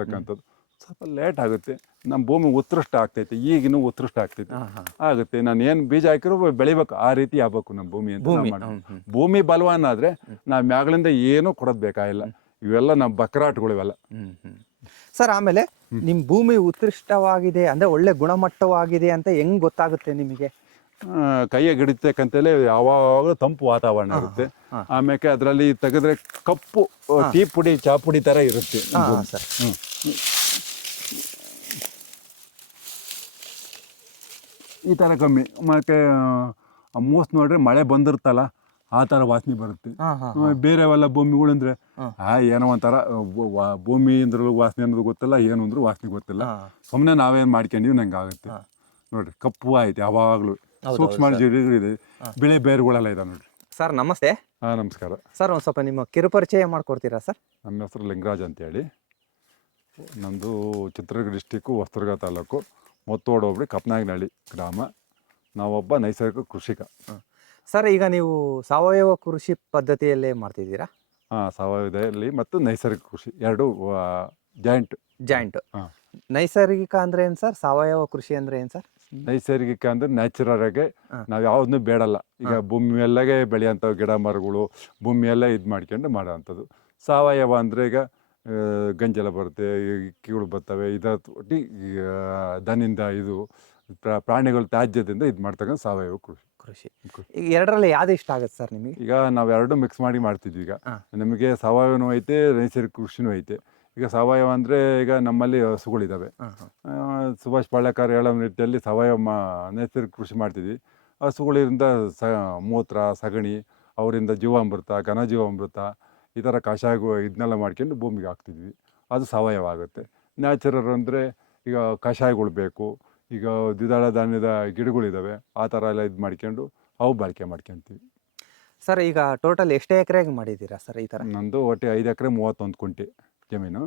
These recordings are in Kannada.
ತಕ್ಕಂಥದ್ದು ಸ್ವಲ್ಪ ಲೇಟ್ ಆಗುತ್ತೆ. ನಮ್ಮ ಭೂಮಿ ಉತ್ಕೃಷ್ಟ ಆಗ್ತೈತೆ, ಈಗಿನೂ ಉತ್ಕೃಷ್ಟ ಆಗ್ತೈತೆ ಆಗುತ್ತೆ. ನಾನು ಏನು ಬೀಜ ಹಾಕಿರೋ ಬೆಳಿಬೇಕು, ಆ ರೀತಿ ಆಗ್ಬೇಕು ನಮ್ಮ ಭೂಮಿ ಅಂತ ನಾವು ಮಾಡ್ತೀವಿ. ಭೂಮಿ ಬಲವಾನ ಆದರೆ ನಾವು ಮ್ಯಾಗಳಿಂದ ಏನೂ ಕೊಡೋದು ಬೇಕಾಗಿಲ್ಲ. ಇವೆಲ್ಲ ನಮ್ಮ ಬಕ್ರಾಟ್ಗಳು ಇವೆಲ್ಲ. ಸರ್ ಆಮೇಲೆ ನಿಮ್ಮ ಭೂಮಿ ಉತ್ಕೃಷ್ಟವಾಗಿದೆ ಅಂದರೆ ಒಳ್ಳೆ ಗುಣಮಟ್ಟವಾಗಿದೆ ಅಂತ ಹೆಂಗೆ ಗೊತ್ತಾಗುತ್ತೆ ನಿಮಗೆ? ಕೈಯಾಗ ಹಿಡಿತಕ್ಕಂತಲೇ ಯಾವಾಗಲೂ ತಂಪು ವಾತಾವರಣ ಇರುತ್ತೆ. ಆಮೇಲೆ ಅದರಲ್ಲಿ ತೆಗೆದ್ರೆ ಕಪ್ಪು ಟೀ ಪುಡಿ ಚಾ ಪುಡಿ ಥರ ಇರುತ್ತೆ. ಈ ಥರ ಕಮ್ಮಿ. ಮತ್ತೆ ಮೋಸ್ಟ್ ನೋಡ್ರೆ ಮಳೆ ಬಂದಿರ್ತಲ್ಲ ಆ ಥರ ವಾಸನೆ ಬರುತ್ತೆ. ಬೇರೆವೆಲ್ಲ ಭೂಮಿಗಳಂದ್ರೆ ಏನೋ ಒಂಥರ ಭೂಮಿ ಅಂದ್ರೂ ವಾಸನೆ ಅನ್ನೋದು ಗೊತ್ತಿಲ್ಲ, ಏನು ಅಂದ್ರೂ ವಾಸನೆ ಗೊತ್ತಿಲ್ಲ. ಸುಮ್ಮನೆ ನಾವೇನು ಮಾಡ್ಕೊಂಡಿವಿ ನಂಗೆ ಆಗುತ್ತೆ. ನೋಡ್ರಿ ಕಪ್ಪು ಆಯ್ತು, ಯಾವಾಗಲೂ ಸೂಕ್ಷ್ಮ ಜೀವಿಗಳಿದೆ, ಬೆಳೆ ಬೇರುಗಳೆಲ್ಲ ಇದೆ ನೋಡ್ರಿ. ಸರ್ ನಮಸ್ತೆ. ನಮಸ್ಕಾರ ಸರ್. ಒಂದು ಸ್ವಲ್ಪ ನಿಮ್ಮ ಕಿರುಪರಿಚಯ ಮಾಡ್ಕೊಡ್ತೀರಾ ಸರ್? ನಮ್ಮ ಹೆಸರು ಲಿಂಗರಾಜ್ ಅಂತೇಳಿ. ನಮ್ಮದು ಚಿತ್ರದುರ್ಗ ಡಿಸ್ಟಿಕ್ಕು, ಹೊಸದುರ್ಗ ತಾಲೂಕು, ಮೊತ್ತೋಡು ಹೋಬಳಿ, ಕಪ್ಪನಾಯಕನಹಳ್ಳಿ ಗ್ರಾಮ. ನಾವೊಬ್ಬ ನೈಸರ್ಗಿಕ ಕೃಷಿಕ. ಸರ್ ಈಗ ನೀವು ಸಾವಯವ ಕೃಷಿ ಪದ್ಧತಿಯಲ್ಲೇ ಮಾಡ್ತಿದ್ದೀರಾ? ಸಾವಯವದಲ್ಲಿ ಮತ್ತು ನೈಸರ್ಗಿಕ ಕೃಷಿ ಎರಡು ಜಾಯಿಂಟ್. ನೈಸರ್ಗಿಕ ಅಂದ್ರೆ ಏನು ಸರ್? ಸಾವಯವ ಕೃಷಿ ಅಂದ್ರೆ ಏನು ಸರ್? ನೈಸರ್ಗಿಕ ಅಂದರೆ ನ್ಯಾಚುರಲ್ ಆಗಿ ನಾವು ಯಾವುದನ್ನೂ ಬೇಡಲ್ಲ. ಈಗ ಭೂಮಿ ಮೇಲಾಗೆ ಬೆಳೆಯೋಂಥ ಗಿಡ ಮರಗಳು ಭೂಮಿಯೆಲ್ಲ ಇದು ಮಾಡ್ಕೊಂಡು ಮಾಡೋವಂಥದ್ದು. ಸಾವಯವ ಅಂದರೆ ಈಗ ಗಂಜಲ ಬರುತ್ತೆ, ಇಕ್ಕಿಗಳು ಬರ್ತವೆ, ಒಟ್ಟಿ ದನಿಂದ ಇದು ಪ್ರಾಣಿಗಳ ತ್ಯಾಜ್ಯದಿಂದ ಇದು ಮಾಡ್ತಕ್ಕಂಥ ಸಾವಯವ ಕೃಷಿ. ಈಗ ಎರಡರಲ್ಲಿ ಯಾವ್ದು ಇಷ್ಟ ಆಗುತ್ತೆ ಸರ್ ನಿಮಗೆ? ಈಗ ನಾವು ಎರಡು ಮಿಕ್ಸ್ ಮಾಡಿ ಮಾಡ್ತಿದ್ವಿ. ಈಗ ನಮಗೆ ಸಾವಯವನೂ ಐತೆ, ನೈಸರ್ಗಿಕ ಕೃಷಿನೂ ಐತೆ. ಈಗ ಸಾವಯವ ಅಂದರೆ ಈಗ ನಮ್ಮಲ್ಲಿ ಹಸುಗಳಿದ್ದಾವೆ. ಸುಭಾಷ್ ಪಾಳೇಕರ್ ಹೇಳೋ ನಿಟ್ಟಿನಲ್ಲಿ ಸಾವಯವ ನೈಸರ್ಗಿಕ ಕೃಷಿ ಮಾಡ್ತಿದ್ವಿ. ಹಸುಗಳಿಂದ ಮೂತ್ರ ಸಗಣಿ, ಅವರಿಂದ ಜೀವಾಮೃತ, ಘನಜೀವಾಮೃತ, ಈ ಥರ ಕಷಾಯ ಇದನ್ನೆಲ್ಲ ಮಾಡ್ಕೊಂಡು ಭೂಮಿಗೆ ಹಾಕ್ತಿದ್ವಿ. ಅದು ಸಾವಯವ ಆಗುತ್ತೆ. ನ್ಯಾಚುರಲ್ ಅಂದರೆ ಈಗ ಕಷಾಯಗಳು ಬೇಕು, ಈಗ ದ್ವಿದಳ ಧಾನ್ಯದ ಗಿಡಗಳಿದ್ದಾವೆ, ಆ ಥರ ಎಲ್ಲ ಇದು ಮಾಡ್ಕೊಂಡು ಅವು ಬಳಕೆ ಮಾಡ್ಕೊತೀವಿ. ಸರ್ ಈಗ ಟೋಟಲ್ ಎಷ್ಟು ಎಕರೆಗೆ ಮಾಡಿದ್ದೀರಾ ಸರ್ ಈ ಥರ? ನಂದು ಒಟ್ಟು 5 ಎಕರೆ 31 ಕುಂಟೆ ಜಮೀನು.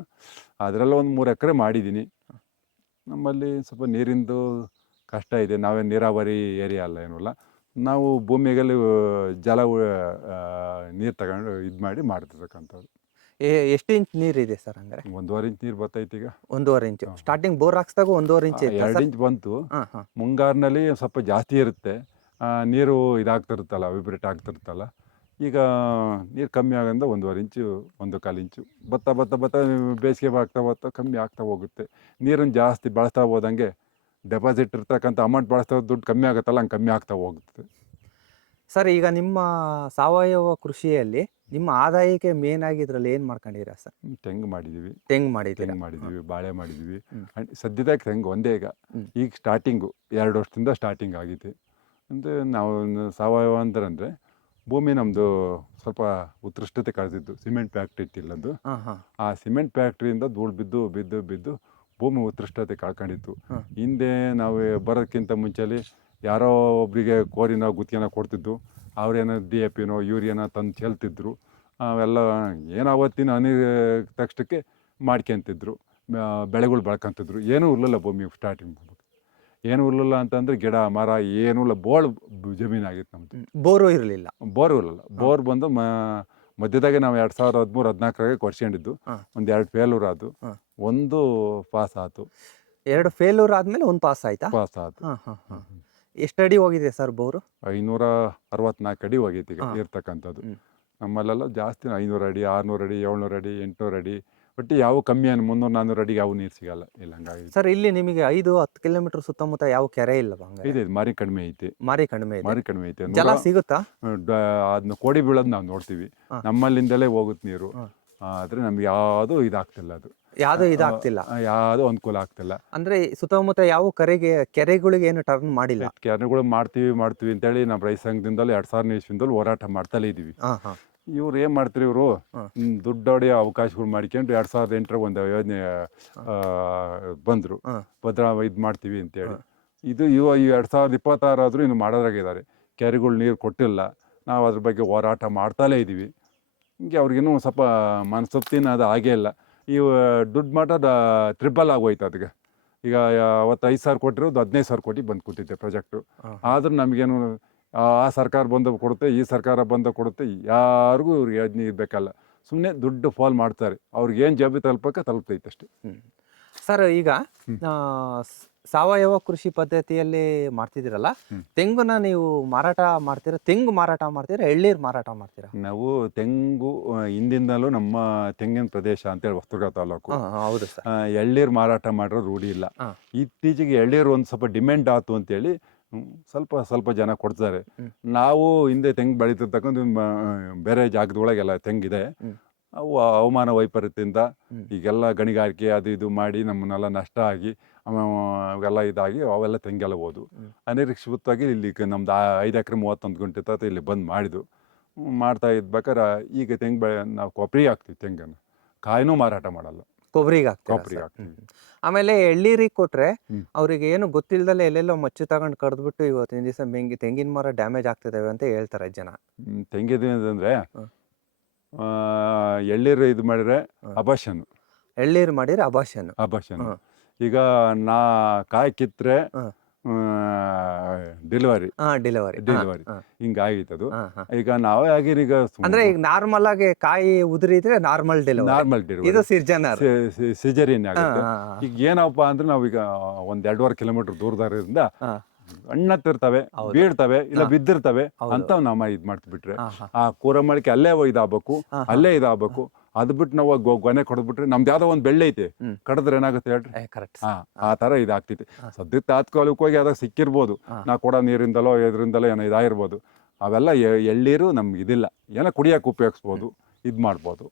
ಅದರಲ್ಲ ಒಂದು 3 ಎಕರೆ ಮಾಡಿದ್ದೀನಿ. ನಮ್ಮಲ್ಲಿ ಸ್ವಲ್ಪ ನೀರಿಂದು ಕಷ್ಟ ಇದೆ. ನಾವೇನು ನೀರಾವರಿ ಏರಿಯಾ ಅಲ್ಲ, ಏನಲ್ಲ. ನಾವು ಭೂಮಿಯಲ್ಲಿ ಜಲ ನೀರು ತಗೊಂಡು ಇದು ಮಾಡಿ ಮಾಡ್ತಿರ್ತಕ್ಕಂಥದ್ದು. ಎಷ್ಟು ಇಂಚ್ ನೀರಿದೆ ಸರ್? ಅಂದರೆ 1.5 ಇಂಚ್ ನೀರು ಬರ್ತೈತೆ. ಈಗ 1.5 ಇಂಚು ಸ್ಟಾರ್ಟಿಂಗ್ ಬೋರ್ ಹಾಕ್ಸ್ದಾಗ 1.5 ಇಂಚ್ 2 ಇಂಚ್ ಬಂತು. ಮುಂಗಾರಿನಲ್ಲಿ ಸ್ವಲ್ಪ ಜಾಸ್ತಿ ಇರುತ್ತೆ, ನೀರು ಇದಾಗ್ತಿರುತ್ತಲ್ಲ, ವಿಬ್ರೇಟ್ ಆಗ್ತಿರುತ್ತಲ್ಲ. ಈಗ ನೀರು ಕಮ್ಮಿ ಆಗೋದ್ರಿಂದ 1.5 ಇಂಚು 1.25 ಇಂಚು ಬತ್ತ ಬೇಸಿಗೆ ಆಗ್ತಾ ಕಮ್ಮಿ ಆಗ್ತಾ ಹೋಗುತ್ತೆ. ನೀರನ್ನು ಜಾಸ್ತಿ ಬಳಸ್ತಾ ಹೋದಂಗೆ ಡೆಪಾಸಿಟ್ ಇರ್ತಕ್ಕಂಥ ಅಮೌಂಟ್ ಬಳಸ್ತಾ ದುಡ್ಡು ಕಮ್ಮಿ ಆಗುತ್ತಲ್ಲ, ಹಂಗೆ ಕಮ್ಮಿ ಆಗ್ತಾ ಹೋಗುತ್ತೆ. ಸರ್ ಈಗ ನಿಮ್ಮ ಸಾವಯವ ಕೃಷಿಯಲ್ಲಿ ನಿಮ್ಮ ಆದಾಯಕ್ಕೆ ಮೇನ್ ಆಗಿ ಇದರಲ್ಲಿ ಏನು ಮಾಡ್ಕೊಂಡಿದ್ದೀರಾ ಸರ್? ತೆಂಗು ಮಾಡಿದ್ದೀವಿ. ತೆಂಗು ಮಾಡಿದ್ದೀವಿ, ಬಾಳೆ ಮಾಡಿದ್ದೀವಿ. ಸದ್ಯದಾಗ ತೆಂಗು ಒಂದೇ. ಈಗ ಸ್ಟಾರ್ಟಿಂಗು 2 ವರ್ಷದಿಂದ ಸ್ಟಾರ್ಟಿಂಗ್ ಆಗೈತೆ. ಅಂದರೆ ನಾವು ಸಾವಯವ ಅಂತಂದರೆ ಭೂಮಿ ನಮ್ಮದು ಸ್ವಲ್ಪ ಉತ್ಕೃಷ್ಟತೆ ಕಳೆದಿದ್ದು. Cement factory ಇತ್ತಿಲ್ಲದು. ಆ ಸಿಮೆಂಟ್ ಫ್ಯಾಕ್ಟ್ರಿಯಿಂದ ಧೂಳು ಬಿದ್ದು ಭೂಮಿ ಉತ್ಕೃಷ್ಟತೆ ಕಳ್ಕೊಂಡಿತ್ತು. ಹಿಂದೆ ನಾವು ಬರೋದಕ್ಕಿಂತ ಮುಂಚೆಲಿ ಯಾರೋ ಒಬ್ಬರಿಗೆ ಕೋರಿನ ಗುತ್ತಿಗೆನ ಕೊಡ್ತಿದ್ದು, ಅವ್ರೇನೋ DAPನೋ ಯೂರಿಯಾನ ತಂದು ಚೆಲ್ತಿದ್ರು. ಅವೆಲ್ಲ ಏನೋ ಅವತ್ತಿನ ತಕ್ಷಣಕ್ಕೆ ಮಾಡ್ಕೊತಿದ್ರು, ಬೆಳೆಗಳು ಬೆಳ್ಕೊತಿದ್ರು. ಏನೂ ಇರಲಿಲ್ಲ ಭೂಮಿ ಸ್ಟಾರ್ಟಿಂಗ್. ಏನೂ ಇರಲಿಲ್ಲ ಅಂತಂದರೆ ಗಿಡ ಮರ ಏನೂ ಇಲ್ಲ, ಬೋಳು ಜಮೀನಾಗಿತ್ತು ನಮ್ಮದು. ಬೋರು ಇರಲಿಲ್ಲ. ಬೋರ್ ಬಂದು ಮಧ್ಯದಾಗೆ ನಾವು 2013-14 ಕೊಡ್ಸ್ಕೊಂಡಿದ್ದು. ಒಂದು 2 ಫೇಲ್ಯೂರ್ ಆದು, 1 ಪಾಸ್ ಆಯ್ತು. 2 ಫೇಲ್ಯೂರ್ ಆದಮೇಲೆ 1 ಪಾಸ್ ಆಯ್ತು. ಎಷ್ಟು ಅಡಿ ಹೋಗಿದೆ ಸರ್ ಬೋರು? 564 ಅಡಿ ಹೋಗೈತಿ ಈಗ ಇರ್ತಕ್ಕಂಥದ್ದು. ನಮ್ಮಲ್ಲೆಲ್ಲ ಜಾಸ್ತಿ 500 ಅಡಿ, 600 ಅಡಿ, 700 ಅಡಿ, 800 ಅಡಿ, ಒಟ್ಟು ಯಾವ ಕಮ್ಮಿ 300-400 ಅಡಿಗೆ ಯಾವ ನೀರು ಸಿಗಲ್ಲ. ಇಲ್ಲ ಹಂಗಾಗಿ ಸರ್ ಇಲ್ಲಿ ನಿಮಗೆ 5-10 ಕಿಲೋಮೀಟರ್ ಸುತ್ತಮುತ್ತ ಯಾವ ಕೆರೆ ಇಲ್ಲವಾ? ಇದೆ, ಮಾರಿ ಕಡಿಮೆ ಐತೆ. ಮಾರಿ ಕಡಿಮೆ ಐತೆ. ಜಲ ಸಿಗುತ್ತಾ? ಅದನ್ನ ಕೋಡಿ ಬೀಳೋದು ನಾವು ನೋಡ್ತೀವಿ. ನಮ್ಮಲ್ಲಿಂದಲೇ ಹೋಗುತ್ತೆ ನೀರು. ಆದರೆ ನಮ್ಗೆ ಯಾವುದು ಇದಾಗ್ತಿಲ್ಲ, ಯಾವುದು ಅನುಕೂಲ ಆಗ್ತಿಲ್ಲ. ಅಂದ್ರೆ ಸುತ್ತಮುತ್ತ ಯಾವ ಕೆರೆಗಳಿಗೆ ಏನು ಟರ್ನ್ ಮಾಡಿಲ್ಲ. ಕೆರೆಗಳು ಮಾಡ್ತೀವಿ ಅಂತೇಳಿ ನಮ್ಮ ರೈತ ಸಂಘದಿಂದಲೂ 2000 ಇಸ್ವಿಯಿಂದಲೂ ಹೋರಾಟ ಮಾಡ್ತಲೇ ಇದ್ದೀವಿ. ಇವ್ರು ಏನು ಮಾಡ್ತಾರೆ, ಇವರು ದುಡ್ಡು ಹೊಡೆಯೋ ಅವಕಾಶಗಳು ಮಾಡ್ಕೊಂಡು 2008 ಒಂದು ಯೋಜನೆ ಬಂದರು, ಭದ್ರಾ ಇದು ಮಾಡ್ತೀವಿ ಅಂತೇಳಿ. ಇದು 2026 ಆದರೂ ಇನ್ನು ಮಾಡೋದ್ರಾಗಿದ್ದಾರೆ. ಕೆರೆಗಳು ನೀರು ಕೊಟ್ಟಿಲ್ಲ. ನಾವು ಅದ್ರ ಬಗ್ಗೆ ಹೋರಾಟ ಮಾಡ್ತಲೇ ಇದ್ದೀವಿ. ಹಿಂಗೆ ಅವ್ರಿಗಿನ್ನೂ ಸ್ವಲ್ಪ ಮನಸ್ತೃಪ್ತಿನ ಅದು ಆಗೇ ಇಲ್ಲ. ಇವು ದುಡ್ಡು ಮಾಡೋದು ಟ್ರಿಬಲ್ ಆಗೋಯ್ತು ಅದಕ್ಕೆ. ಈಗ ಅವತ್ತು 5,000 ಕೊಟ್ಟಿರೋದು 15,000 ಕೋಟಿ ಬಂದು ಕೂತಿದ್ದೆ ಪ್ರಾಜೆಕ್ಟು. ಆದರೂ ನಮಗೇನು ಆ ಸರ್ಕಾರ ಬಂದು ಕೊಡುತ್ತೆ, ಈ ಸರ್ಕಾರ ಬಂದು ಕೊಡುತ್ತೆ, ಯಾರಿಗೂ ಇವ್ರಿಗೆ ಯೋಜನೆ ಇರಬೇಕಲ್ಲ. ಸುಮ್ಮನೆ ದುಡ್ಡು ಫಾಲ್ ಮಾಡ್ತಾರೆ. ಅವ್ರಿಗೆ ಏನು ಜಾಬಿ ತಲುಪೈತೆ ಅಷ್ಟೇ. ಸರ್ ಈಗ ಆ, ಸಾವಯವ ಕೃಷಿ ಪದ್ಧತಿಯಲ್ಲಿ ಮಾಡ್ತಿದ್ದೀರಲ್ಲ, ತೆಂಗುನ ನೀವು ಮಾರಾಟ ಮಾಡ್ತೀರಾ? ತೆಂಗು ಮಾರಾಟ ಮಾಡ್ತೀರಾ, ಎಳ್ನೀರು ಮಾರಾಟ ಮಾಡ್ತೀರಾ? ನಾವು ತೆಂಗು ಹಿಂದಿಂದಲೂ ನಮ್ಮ ತೆಂಗಿನ ಪ್ರದೇಶ ಅಂತೇಳಿ ಹೊಸದುರ್ಗ ತಾಲೂಕು. ಹೌದು ಸರ್. ಎಳ್ನೀರು ಮಾರಾಟ ಮಾಡೋ ರೂಢಿ ಇಲ್ಲ. ಇತ್ತೀಚೆಗೆ ಎಳ್ನೀರು ಒಂದು ಸ್ವಲ್ಪ ಡಿಮ್ಯಾಂಡ್ ಆಯ್ತು ಅಂತೇಳಿ ಸ್ವಲ್ಪ ಜನ ಕೊಡ್ತಾರೆ. ನಾವು ಹಿಂದೆ ತೆಂಗು ಬೆಳೀತಿರ್ತಕ್ಕಂಥ ಬೇರೆ ಜಾಗದೊಳಗೆಲ್ಲ ತೆಂಗಿದೆ. ಅವು ಹವಾಮಾನ ವೈಪರೀತ್ಯದಿಂದ ಈಗೆಲ್ಲ ಗಣಿಗಾರಿಕೆ ಅದು ಇದು ಮಾಡಿ ನಮ್ಮನ್ನೆಲ್ಲ ನಷ್ಟ ಆಗಿ ಅವೆಲ್ಲ ಇದಾಗಿ ಅವೆಲ್ಲ ತೆಂಗೆಲ್ಲ ಹೋದು. ಅನಿರೀಕ್ಷಿತವಾಗಿ ಇಲ್ಲಿ ನಮ್ದು 5 ಎಕರೆ 31 ಗುಂಟೆ ತಾತ ಇಲ್ಲಿ ಬಂದು ಮಾಡಿದ್ದು. ಮಾಡ್ತಾ ಇದ್ಬೇಕಾರೆ ಈಗ ತೆಂಗು ನಾವು ಕೊಬ್ಬರಿ ಹಾಕ್ತೀವಿ. ತೆಂಗನ್ನು ಕಾಯಿನೂ ಮಾರಾಟ ಮಾಡಲ್ಲ, ಕೊಬ್ಬರಿಗೆ ಹಾಕ್ತೀವಿ. ಆಮೇಲೆ ಎಳ್ನೀರಿಗೆ ಕೊಟ್ರೆ ಅವ್ರಿಗೆ ಏನು ಗೊತ್ತಿಲ್ದಲೆ ಎಲ್ಲೆಲ್ಲೋ ಮಚ್ಚು ತಗೊಂಡು ಕಡ್ದ್ಬಿಟ್ಟು ಇವತ್ತಿನ ದಿವಸ ತೆಂಗಿನ ಮರ ಡ್ಯಾಮೇಜ್ ಆಗ್ತಿದಾವೆ ಅಂತ ಹೇಳ್ತಾರೆ ಜನ. ತೆಂಗಿದ್ರೆ ಎಳ್ಳೀರು ಇದು ಮಾಡಿದ್ರೆ ಅಬಾಷನ್, ಎಳ್ನೀರು ಮಾಡಿದ್ರೆ ಅಬಾಷನ್. ಈಗ ಕಾಯಿ ಕಿತ್ತರೆ ಡೆಲಿವರಿ ಹಿಂಗಾಗಿತ್ತು ಅದು. ಈಗ ನಾವೇ ಈಗ ಅಂದ್ರೆ ಈಗ ನಾರ್ಮಲ್ ಆಗಿ ಕಾಯಿ ಉದುರಿದ್ರೆ ನಾರ್ಮಲ್ ಡೆಲಿವರಿ, ಇದು ಸಿಜರಿಯನ್ ಆಗುತ್ತೆ. ಈಗ ಏನಪ್ಪಾ ಅಂದ್ರೆ ನಾವೀಗ 1-2.5 ಕಿಲೋಮೀಟರ್ ದೂರದಿಂದ ಹಣ್ಣತ್ತಿರ್ತವೆ, ಬೀಳ್ತವೆ, ಇಲ್ಲ ಬಿದ್ದಿರ್ತವೆ ಅಂತ ನಾವು ಇದ್ ಮಾಡ್ತಿಬಿಟ್ರೆ ಆ ಕೂರಮಳಿಕೆ ಅಲ್ಲೇ ಇದಾಗಬೇಕು, ಅಲ್ಲೇ ಇದಾಗಬೇಕು. ಅದ್ ಬಿಟ್ಟು ನಾವು ಗೊನೆ ಕೊಡ್ಬಿಟ್ರೆ ನಮ್ದು ಯಾವ್ದೋ ಒಂದು ಬೆಳ್ಳೆ ಐತೆ, ಕಡಿದ್ರೆ ಏನಾಗುತ್ತೆ ಹೇಳ್ರಿ? ಆ ತರ ಇದಾಗ್ತೈತಿ. ಸದ್ಯಕ್ಕೆ ತಾತ್ಕಾಲಿಕವಾಗಿ ಯಾವ್ದಾಗ ಸಿಕ್ಕಿರ್ಬೋದು, ನಾ ಕೊಡೋ ನೀರಿಂದಲೋ ಎದ್ರಿಂದಲೋ ಏನೋ ಇದಾಗಿರ್ಬೋದು. ಅವೆಲ್ಲ ಎಳ್ಳೀರು ನಮ್ಗೆ ಇದಿಲ್ಲ, ಏನೋ ಕುಡಿಯಕ್ಕೆ ಉಪಯೋಗಿಸ್ಬೋದು, ಇದ್ ಮಾಡ್ಬೋದು.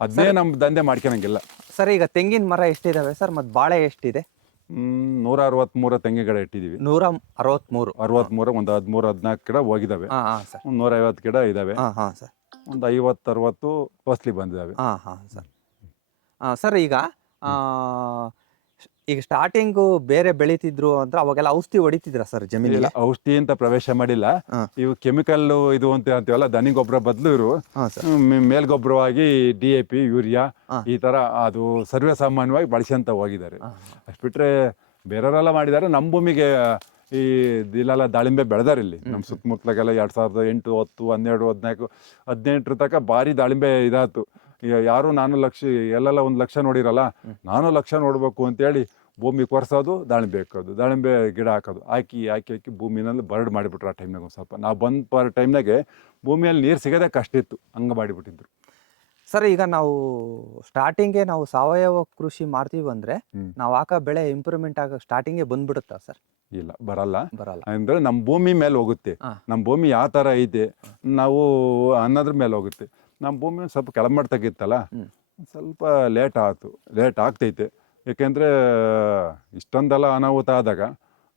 ಅದೇ ನಮ್ ದಂಧೆ ಮಾಡ್ಕೊಳಂಗಿಲ್ಲ. ಸರ್ ಈಗ ತೆಂಗಿನ ಮರ ಎಷ್ಟಿದಾವೆ ಸರ್, ಮತ್ತೆ ಬಾಳೆ ಎಷ್ಟಿದೆ? 163 ತೆಂಗಿನ ಗಿಡ ಇಟ್ಟಿದೀವಿ. 163, ಒಂದು 13-14 ಗಿಡ ಹೋಗಿದಾವೆ. 150 ಗಿಡ ಇದಾವೆ. ಒಂದು 50-60 ಫಸಲಿ ಬಂದಿದ್ದಾವೆ. ಸರ್ ಈಗ ಸ್ಟಾರ್ಟಿಂಗು ಬೇರೆ ಬೆಳೀತಿದ್ರು ಅಂದ್ರೆ ಅವಾಗೆಲ್ಲ ಔಷಧಿ ಹೊಡಿತಿದ್ರ ಸರ್ ಜಮೀನಿಗೆ? ಔಷಧಿ ಅಂತ ಪ್ರವೇಶ ಮಾಡಿಲ್ಲ. ಇವು ಕೆಮಿಕಲ್ ಇದು ಅಂತೀವಲ್ಲ, ದನಿ ಗೊಬ್ಬರ ಬದಲು ಇವರು ಮೇಲ್ಗೊಬ್ಬರವಾಗಿ DAP, ಯೂರಿಯಾ ಈ ತರ ಅದು ಸರ್ವೇ ಸಾಮಾನ್ಯವಾಗಿ ಬಳಸ್ಕೊಂತ ಹೋಗಿದ್ದಾರೆ. ಅಷ್ಟು ಬಿಟ್ರೆ ಬೇರೆಯವರೆಲ್ಲ ಮಾಡಿದ್ದಾರೆ. ನಮ್ಮ ಭೂಮಿಗೆ ಈ ಇಲ್ಲೆಲ್ಲ ದಾಳಿಂಬೆ ಬೆಳೆದಾರೆ. ಇಲ್ಲಿ ನಮ್ಮ ಸುತ್ತಮುತ್ತಲಾಗೆಲ್ಲ 2008, 10, 12, 14, 18 ತನಕ ಭಾರಿ ದಾಳಿಂಬೆ ಇದಾಯ್ತು. ಯಾರು 4 ಲಕ್ಷ ಎಲ್ಲೆಲ್ಲ 1 ಲಕ್ಷ ನೋಡಿರಲ್ಲ, 4 ಲಕ್ಷ ನೋಡ್ಬೇಕು ಅಂತೇಳಿ ಭೂಮಿ ಕೊರ್ಸೋದು, ದಾಳಿಂಬೆ ಹಾಕೋದು, ದಾಳಿಂಬೆ ಗಿಡ ಹಾಕೋದು, ಹಾಕಿ ಭೂಮಿನಲ್ಲಿ ಬರ್ಡ್ ಮಾಡಿಬಿಟ್ರು. ಆ ಟೈಮ್ನಾಗ ಒಂದು ಸ್ವಲ್ಪ ನಾವು ಬಂದ ಟೈಮ್ನಾಗೆ ಭೂಮಿಯಲ್ಲಿ ನೀರು ಸಿಗೋದೇ ಕಷ್ಟ ಇತ್ತು, ಹಂಗೆ ಮಾಡಿಬಿಟ್ಟಿದ್ರು. ಸರ್ ಈಗ ನಾವು ಸ್ಟಾರ್ಟಿಂಗ್ಗೆ ನಾವು ಸಾವಯವ ಕೃಷಿ ಮಾಡ್ತೀವಿ ಅಂದ್ರೆ ನಾವು ಹಾಕೋ ಬೆಳೆ ಇಂಪ್ರೂವ್ಮೆಂಟ್ ಆಗೋ ಸ್ಟಾರ್ಟಿಂಗ್ಗೆ ಬಂದ್ಬಿಡುತ್ತಾ ಸರ್? ಇಲ್ಲ, ಬರಲ್ಲ. ಅಂದ್ರೆ ನಮ್ಮ ಭೂಮಿ ಮೇಲೆ ಹೋಗುತ್ತೆ. ನಮ್ಮ ಭೂಮಿ ಯಾವ ಥರ ಐತೆ ನಾವು ಅನ್ನೋದ್ರ ಮೇಲೆ ಹೋಗುತ್ತೆ. ನಮ್ಮ ಭೂಮಿ ಸ್ವಲ್ಪ ಕೆಳಮಟ್ಟದಾಗಿತ್ತಲ್ಲ, ಸ್ವಲ್ಪ ಲೇಟ್ ಆಗ್ತೈತೆ. ಏಕೆಂದರೆ ಇಷ್ಟೊಂದೆಲ್ಲ ಅನಾಹುತ ಆದಾಗ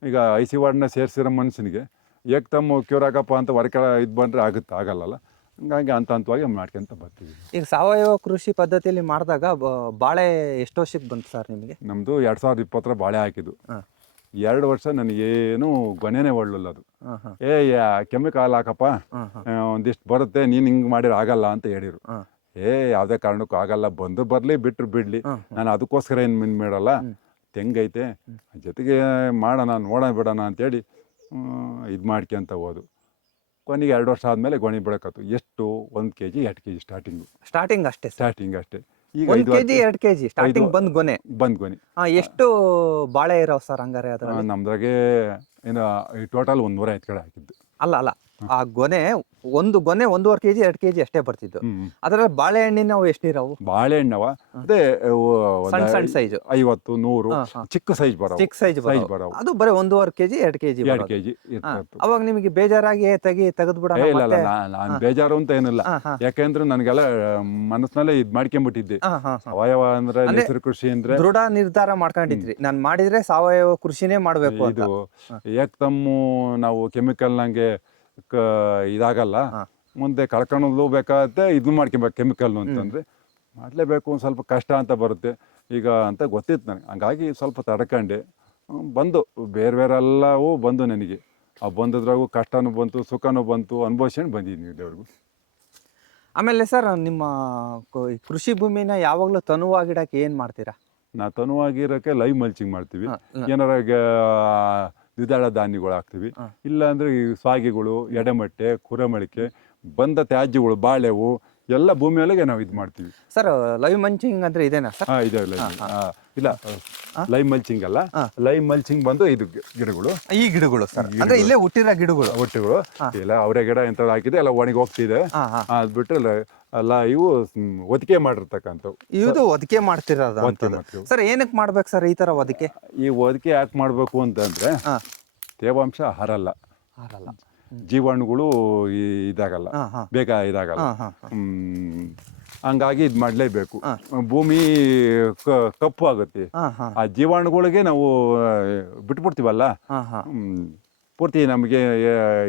ಈಗ IC ವಾರ್ಡ್ನ ಸೇರಿಸಿರೋ ಮನುಷ್ಯನಿಗೆ ಏಕ್ದಮ್ ಕ್ಯೂರ್ ಆಗಪ್ಪ ಅಂತ ಹೊರಕೆ ಇದು ಬಂದರೆ ಆಗಲ್ಲ. ಹಂಗಾಗಿ ಹಂತವಾಗಿ ಮಾಡ್ಕೊಂತ ಬರ್ತೀವಿ. ಈಗ ಸಾವಯವ ಕೃಷಿ ಪದ್ಧತಿಯಲ್ಲಿ ಮಾಡಿದಾಗ ಬಾಳೆ ಎಷ್ಟು ವರ್ಷಕ್ಕೆ ಬಂತು ಸರ್ ನಿಮಗೆ? ನಮ್ಮದು 2020 ಬಾಳೆ ಹಾಕಿದ್ದು. 2 ವರ್ಷ ನನಗೇನು ಗೊನೆನೇ ಒಳ್ಳಲ್ಲ. ಅದು ಕೆಮಿಕಲ್ ಹಾಕಪ್ಪ, ಒಂದಿಷ್ಟು ಬರುತ್ತೆ, ನೀನು ಹಿಂಗೆ ಮಾಡಿದ್ರೆ ಆಗಲ್ಲ ಅಂತ ಹೇಳಿರು. ಯಾವುದೇ ಕಾರಣಕ್ಕೂ ಆಗಲ್ಲ, ಬರಲಿ ಬಿಟ್ಟರು ಬಿಡಲಿ, ನಾನು ಅದಕ್ಕೋಸ್ಕರ ಏನು ಮಾಡಲ್ಲ. ತೆಂಗೈತೆ, ಜೊತೆಗೆ ನೋಡೋಣ ಬಿಡೋಣ ಅಂತೇಳಿ ಇದು ಮಾಡ್ಕೊಂತ ಹೋದು. ಕೊನೆಗೆ 2 ವರ್ಷ ಆದಮೇಲೆ ಗೊನೆ ಬಿಡಕತ್ತು. ಎಷ್ಟು 1 kg 2 kg ಸ್ಟಾರ್ಟಿಂಗ್ ಅಷ್ಟೇ. ಈಗ 1 kg 2 kg ಸ್ಟಾರ್ಟಿಂಗ್ ಬಂದ್ ಗೊನೆ. ಎಷ್ಟು ಬಾಳೆ ಇರೋ ಸರ್ ಹಂಗಾರೆ ಅದರಲ್ಲಿ? ನಮ್ದ್ರಾಗೆ ಏನು ಟೋಟಲ್ 105 ಕಡೆ ಹಾಕಿದ್ದು. ಅಲ್ಲ ಆ ಗೊನೆ ಒಂದು ಗೊನೆ 1.5 kg 2 kg ಅಷ್ಟೇ ಬರ್ತಿದ್ದು. ಅದರಲ್ಲಿ ಬಾಳೆಹಣ್ಣಿನ ನಾವು ಎಷ್ಟಿರವು? ಬಾಳೆಹಣ್ಣವ ಅದೇ ಸಣ್ಣ ಸೈಜ್ 50, 100 ಚಿಕ್ಕ ಸೈಜ್ ಬರೋ ಅದು ಬರೀ 1.5 kg 2 kg. ಅವಾಗ ನಿಮಗೆ ಬೇಜಾರಾಗಿ ತೆಗೆದ್ಬಿಡ? ಇಲ್ಲ, ನಾನು ಬೇಜಾರು ಅಂತ ಏನಿಲ್ಲ. ಯಾಕೆಂದ್ರೆ ನನಗೆಲ್ಲ ಮನಸ್ಸಿನಲ್ಲೇ ಇದ್ ಮಾಡ್ಕೊಂಡ್ಬಿಟ್ಟಿದ್ದೆ. ಸಾವಯವ ಅಂದ್ರೆ ನೈಸರ್ಗಿಕ ಕೃಷಿ ಅಂದ್ರೆ ದೃಢ ನಿರ್ಧಾರ ಮಾಡ್ಕೊಂಡಿದ್ರಿ, ನಾನು ಮಾಡಿದ್ರೆ ಸಾವಯವ ಕೃಷಿನೇ ಮಾಡ್ಬೇಕು. ಇದು ಏಕ್ದಮ್ಮು ನಾವು ಕೆಮಿಕಲ್ ನಂಗೆ ಇದಾಗಲ್ಲ, ಮುಂದೆ ಕಳ್ಕೊಂಡು ಬೇಕಾಗತ್ತೆ. ಇದು ಮಾಡ್ಕೊಬೇಕು ಕೆಮಿಕಲ್ ಅಂತಂದ್ರೆ ಮಾಡಲೇಬೇಕು, ಒಂದು ಸ್ವಲ್ಪ ಕಷ್ಟ ಅಂತ ಬರುತ್ತೆ ಈಗ ಅಂತ ಗೊತ್ತಿತ್ತು ನನಗೆ. ಹಂಗಾಗಿ ಸ್ವಲ್ಪ ತಡ್ಕೊಂಡೆ ಬಂದು ಬೇರೆಲ್ಲವೂ ಬಂದು ನನಗೆ. ಆ ಬಂದದ್ರಾಗೂ ಕಷ್ಟನೂ ಬಂತು, ಸುಖನೂ ಬಂತು, ಅನುಭವಿಸ್ಕೊಂಡು ಬಂದಿದ್ದೀನಿ ಇಲ್ಲಿವರೆಗೂ. ಆಮೇಲೆ ಸರ್ ನಿಮ್ಮ ಕೃಷಿ ಭೂಮಿನ ಯಾವಾಗಲೂ ತನುವಾಗಿಡಕ್ಕೆ ಏನು ಮಾಡ್ತೀರಾ? ನಾ ತನುವಾಗಿರೋಕ್ಕೆ ಲೈವ್ ಮಲ್ಚಿಂಗ್ ಮಾಡ್ತೀವಿ. ಏನಾರ ದ್ವಿದಳ ಧಾನ್ಯಗಳು ಹಾಕ್ತೀವಿ. ಇಲ್ಲ ಅಂದರೆ ಈ ಸಾಗಿಗಳು, ಎಡೆಮಟ್ಟೆ, ಕುರಮಳಿಕೆ, ಬಂದ ತ್ಯಾಜ್ಯಗಳು, ಬಾಳೆವು ಎಲ್ಲ ಭೂಮಿ ಒಳಗೆ ನಾವು ಇದು ಮಾಡ್ತೀವಿ. ಸರ್ ಲೈವ್ ಮಂಚಿಂಗ್ ಅಂದ್ರೆ ಇದೇನಾ ಸರ್? ಇದೆ ಇಲ್ಲ ಲೈವ್ ಮಲ್ಚಿಂಗ್ ಅಲ್ಲ, ಲೈವ್ ಮಲ್ಚಿಂಗ್ ಬಂದು ಇದು ಗಿಡಗಳು, ಈ ಗಿಡಗಳು ಸರ್ ಅಂದ್ರೆ ಇಲ್ಲೇ ಹುಟ್ಟಿರೋ ಗಿಡಗಳು ಒಟ್ಟುಗಳು ಇಲ್ಲ ಅವರೇ ಗಿಡ ಎಂತ ಹಾಕಿದೆ ಎಲ್ಲ ಒಣಗಿ ಹೋಗ್ತಿದೆ. ಅದ್ ಬಿಟ್ರೆ ಅಲ್ಲ ಇವು ಒದಿಕೆ ಮಾಡಿರ್ತಕ್ಕಂಥವು. ಇದು ಒದಿಕೆ ಮಾಡ್ತಿರೋದು ಸರ್. ಏನಕ್ಕೆ ಮಾಡ್ಬೇಕು ಸರ್ ಈ ತರ ಒದಿಕೆ? ಈ ಒದಿಕೆ ಯಾಕೆ ಮಾಡ್ಬೇಕು ಅಂತಂದ್ರೆ ತೇವಾಂಶ ಹರಲ್ಲ, ಜೀವಾಣುಗಳು ಇದಾಗಲ್ಲ, ಬೇಗ ಇದಾಗಲ್ಲ. ಹಂಗಾಗಿ ಇದು ಮಾಡಲೇಬೇಕು. ಭೂಮಿ ಕಪ್ಪು ಆಗುತ್ತೆ. ಆ ಜೀವಾಣುಗಳಿಗೆ ನಾವು ಬಿಟ್ಬಿಡ್ತೀವಲ್ಲ, ಪೂರ್ತಿ ನಮಗೆ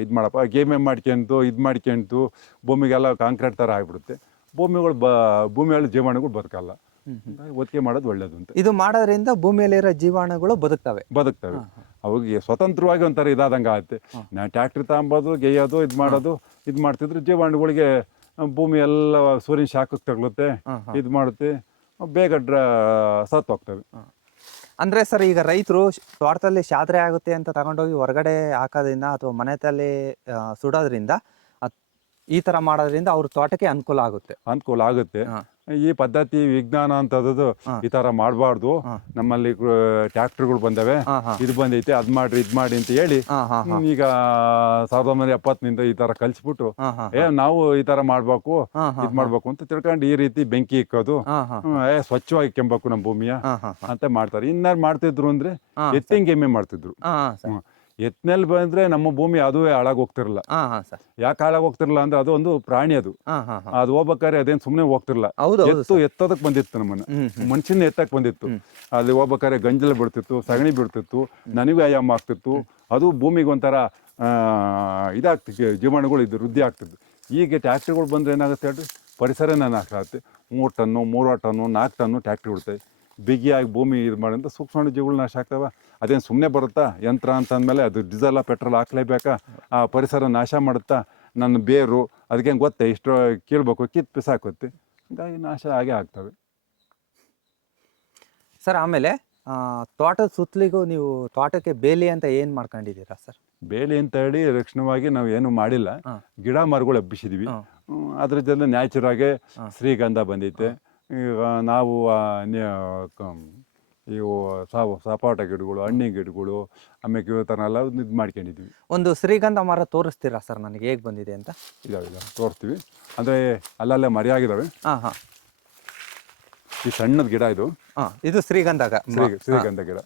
ಇದು ಮಾಡಪ್ಪ ಗೇಮೆ ಮಾಡ್ಕೊಂತು ಇದು ಮಾಡ್ಕೊಂತು ಭೂಮಿಗೆಲ್ಲ ಕಾಂಕ್ರೀಟ್ ಥರ ಆಗಿಬಿಡುತ್ತೆ. ಭೂಮಿಯಲ್ಲಿ ಜೀವಾಣುಗಳು ಬದುಕಲ್ಲ. ಒತ್ತಿಗೆ ಮಾಡೋದು ಒಳ್ಳೇದು ಅಂತ. ಇದು ಮಾಡೋದ್ರಿಂದ ಭೂಮಿಯಲ್ಲಿರೋ ಜೀವಾಣುಗಳು ಬದುಕ್ತವೆ. ಅವಾಗ ಸ್ವತಂತ್ರವಾಗಿ ಒಂಥರ ಇದಾದಂಗೆ ಆಗುತ್ತೆ. ನಾ ಟ್ಯಾಕ್ಟ್ರಿ ತಗೊಂಬೋದು, ಗೇಯೋದು, ಇದು ಮಾಡೋದು, ಇದು ಮಾಡ್ತಿದ್ರು ಜೀವಾಣುಗಳಿಗೆ ಭೂಮಿ ಎಲ್ಲ ಸೂರ್ಯನ ಶಾಖಕ್ಕೆ ತಗೊಳುತ್ತೆ, ಇದು ಮಾಡುತ್ತೆ, ಬೇಗ ಸತ್ತು ಹೋಗ್ತವೆ. ಅಂದ್ರೆ ಸರ್ ಈಗ ರೈತರು ತೋಟದಲ್ಲಿ ಶಾದ್ರೆ ಆಗುತ್ತೆ ಅಂತ ತಗೊಂಡೋಗಿ ಹೊರಗಡೆ ಹಾಕೋದ್ರಿಂದ ಅಥವಾ ಮನೆಯಲ್ಲಿ ಸುಡೋದ್ರಿಂದ ಈ ತರ ಮಾಡೋದ್ರಿಂದ ಅವ್ರ ತೋಟಕ್ಕೆ ಅನುಕೂಲ ಆಗುತ್ತೆ. ಈ ಪದ್ಧತಿ ವಿಜ್ಞಾನ ಅಂತದ್ದು ಈ ತರ ಮಾಡಬಾರ್ದು. ನಮ್ಮಲ್ಲಿ ಟ್ರ್ಯಾಕ್ಟರ್ಗಳು ಬಂದವೆ, ಇದು ಬಂದೈತೆ, ಅದ್ ಮಾಡ್ರಿ ಇದ್ ಮಾಡಿ ಅಂತ ಹೇಳಿ ಈಗ 1970 ಈ ತರ ಕಲ್ಸ್ಬಿಟ್ಟು ನಾವು ಈ ತರ ಮಾಡ್ಬೇಕು, ಇದ್ ಮಾಡ್ಬೇಕು ಅಂತ ತಿಳ್ಕೊಂಡು ಈ ರೀತಿ ಬೆಂಕಿ ಇಕ್ಕೋದು, ಸ್ವಚ್ಛವಾಗಿ ಕೆಂಬಬೇಕು ನಮ್ಮ ಭೂಮಿಯ ಅಂತ ಮಾಡ್ತಾರೆ. ಇನ್ನಾರು ಮಾಡ್ತಿದ್ರು ಅಂದ್ರೆ ಎತ್ತಿಂಗ್ ಎಮ್ಮೆ ಮಾಡ್ತಿದ್ರು. ಎತ್ನಲ್ಲಿ ಬಂದ್ರೆ ನಮ್ಮ ಭೂಮಿ ಅದುವೇ ಹಾಳಾಗಿ ಹೋಗ್ತಿರಲ್ಲ. ಯಾಕೆ ಹಾಳಾಗಿ ಹೋಗ್ತಿರಲ್ಲ ಅಂದ್ರೆ ಅದು ಒಂದು ಪ್ರಾಣಿ, ಅದು ಹೋಗ್ಬೇಕಾದ್ರೆ ಅದೇನ್ ಸುಮ್ನೆ ಹೋಗ್ತಿರ್ಲ. ಎತ್ತೋದಕ್ ಬಂದಿತ್ತು, ನಮ್ಮನ್ನ ಮನುಷ್ಯನ ಎತ್ತಕ್ ಬಂದಿತ್ತು. ಅಲ್ಲಿ ಹೋಗ್ಬೇಕಾದ್ರೆ ಗಂಜಲ ಬಿಡ್ತಿತ್ತು, ಸಗಣಿ ಬಿಡ್ತಿತ್ತು, ನನಗೂ ವ್ಯಾಯಾಮ ಆಗ್ತಿತ್ತು. ಅದು ಭೂಮಿಗೆ ಒಂಥರ ಇದಾಗ್ತಿತ್ತು, ಜೀವಾಣುಗಳು ಇದು ವೃದ್ಧಿ ಆಗ್ತಿತ್ತು. ಈಗ ಟ್ಯಾಕ್ಟ್ರಿಗಳು ಬಂದ್ರೆ ಏನಾಗುತ್ತೆ ಹೇಳ್ರಿ, ಪರಿಸರನ ನಾಶ ಆಗುತ್ತೆ. 3 ಟನ್ನು 3 ಟನ್ನು 4 ಟನ್ನು ಟ್ಯಾಕ್ಟ್ರಿ ಬಿಡ್ತವೆ. ಬಿಗಿಯಾಗಿ ಭೂಮಿ ಇದು ಮಾಡಿದ್ರೆ ಸೂಕ್ಷ್ಮ ಜೀವಿಗಳು ನಾಶ ಆಗ್ತವೆ. ಅದೇನು ಸುಮ್ಮನೆ ಬರುತ್ತಾ ಯಂತ್ರ ಅಂತ ಅಂದಮೇಲೆ ಅದು ಡೀಸೆಲ್ ಪೆಟ್ರೋಲ್ ಹಾಕ್ಲೇಬೇಕಾ? ಆ ಪರಿಸರ ನಾಶ ಮಾಡುತ್ತಾ? ನನ್ನ ಬೇರು ಅದಕ್ಕೆ ಗೊತ್ತೇ, ಇಷ್ಟು ಕೀಳ್ಬೇಕು, ಕಿತ್ತು ಬಿಸಾಕುತ್ತೆ, ಹೀಗಾಗಿ ನಾಶ ಆಗೇ ಆಗ್ತವೆ ಸರ್. ಆಮೇಲೆ ತೋಟದ ಸುತ್ತಲಿಗೂ ನೀವು ತೋಟಕ್ಕೆ ಬೇಲಿ ಅಂತ ಏನು ಮಾಡ್ಕೊಂಡಿದ್ದೀರಾ ಸರ್? ಬೇಲಿ ಅಂತ ಹೇಳಿ ರಕ್ಷಣವಾಗಿ ನಾವು ಏನು ಮಾಡಿಲ್ಲ, ಗಿಡ ಮರಗಳು ಹಬ್ಬಿಸಿದ್ವಿ. ಅದ್ರ ಜೊತೆ ನ್ಯಾಚುರಲ್ ಆಗಿ ಶ್ರೀಗಂಧ ಬಂದೈತೆ. ಈಗ ನಾವು ಇವು ಸಪಾಟ ಗಿಡಗಳು, ಹಣ್ಣಿನ ಗಿಡಗಳು, ಆಮೇಲೆ ಇವತ್ತನೆಲ್ಲ ಇದು ಮಾಡ್ಕೊಂಡಿದ್ವಿ. ಒಂದು ಶ್ರೀಗಂಧ ಮರ ತೋರಿಸ್ತೀರಾ ಸರ್ ನನಗೆ ಹೇಗೆ ಬಂದಿದೆ ಅಂತ? ಇದಾವೆ ತೋರಿಸ್ತೀವಿ. ಅಂದರೆ ಅಲ್ಲಲ್ಲೇ ಮರಿಯಾಗಿದ್ದಾವೆ. ಈ ಸಣ್ಣದ ಗಿಡ ಇದು. ಇದು ಶ್ರೀಗಂಧ ಗಿಡ.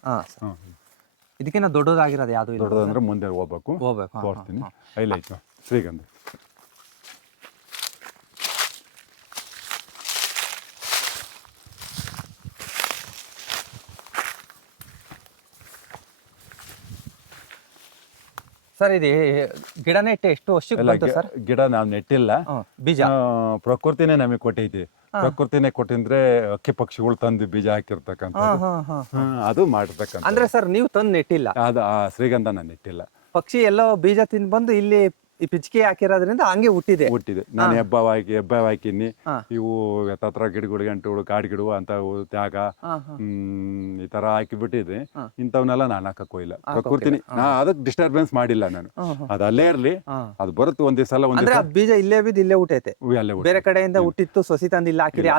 ಇದಕ್ಕಿಂತ ದೊಡ್ಡದಾಗಿರೋದು ಯಾವುದು? ದೊಡ್ಡದಂದ್ರೆ ಮುಂದೆ ಹೋಗ್ಬೇಕು, ತೋರಿಸ್ತೀನಿ. ಐಲೈತು ಶ್ರೀಗಂಧ. ಸರ್ ಇದು ಗಿಡ ನೆಟ್ಟು ಎಷ್ಟು ವರ್ಷಕ್ಕೆ ಬಂತು ಸರ್? ಗಿಡ ನಾವು ನೆಟ್ಟಿಲ್ಲ, ಬೀಜ ಪ್ರಕೃತಿನೇ ನಮಗೆ ಕೊಟ್ಟೈತಿ. ಪ್ರಕೃತಿನೇ ಕೊಟ್ಟಿದ್ರೆ ಅಕ್ಕಿ ಪಕ್ಷಿಗಳು ತಂದು ಬೀಜ ಹಾಕಿರ್ತಕ್ಕಂಥ ಅದು ಮಾಡಿರ್ತಕ್ಕಂಥ. ಅಂದ್ರೆ ಸರ್ ನೀವು ತಂದು ನೆಟ್ಟಿಲ್ಲ? ಅದು ಆ ಶ್ರೀಗಂಧ ನಾನು ನೆಟ್ಟಿಲ್ಲ. ಪಕ್ಷಿ ಎಲ್ಲೋ ಬೀಜ ತಿಂದು ಬಂದು ಇಲ್ಲಿ ಈ ಪಿಚ್ಕೆ ಹಾಕಿರೋದ್ರಿಂದ ಹಂಗೆ ಹುಟ್ಟಿದೆ. ನಾನು ಹೆಬ್ಬ ಹಾಕಿನಿ. ಇವು ತತ್ರ ಗಿಡಗಳು, ಗಂಟುಗಳು, ಕಾಡು ಗಿಡವು ಅಂತ ತ್ಯಾಗ ಈ ತರ ಹಾಕಿ ಬಿಟ್ಟಿದ್ದೆ. ಇಂಥವನ್ನೆಲ್ಲ ನಾನು ಹಾಕಕ್ ಹೋಗಿಲ್ಲ. ಪ್ರಕೃತಿನಿ ನಾ ಅದಕ್ಕೆ ಡಿಸ್ಟರ್ಬೆನ್ಸ್ ಮಾಡಿಲ್ಲ ನಾನು. ಅದು ಅಲ್ಲೇ ಇರ್ಲಿ, ಅದು ಬರುತ್ತೆ ಒಂದೇ ಸಲ. ಬೀಜ ಇಲ್ಲೇ ಬಿದ್ದು ಇಲ್ಲೇ ಹುಟ್ಟೈತೆ, ಬೇರೆ ಕಡೆಯಿಂದ ಹುಟ್ಟಿತ್ತು, ಸೊಸಿ ತಂದು ಇಲ್ಲ ಹಾಕಿರಿ.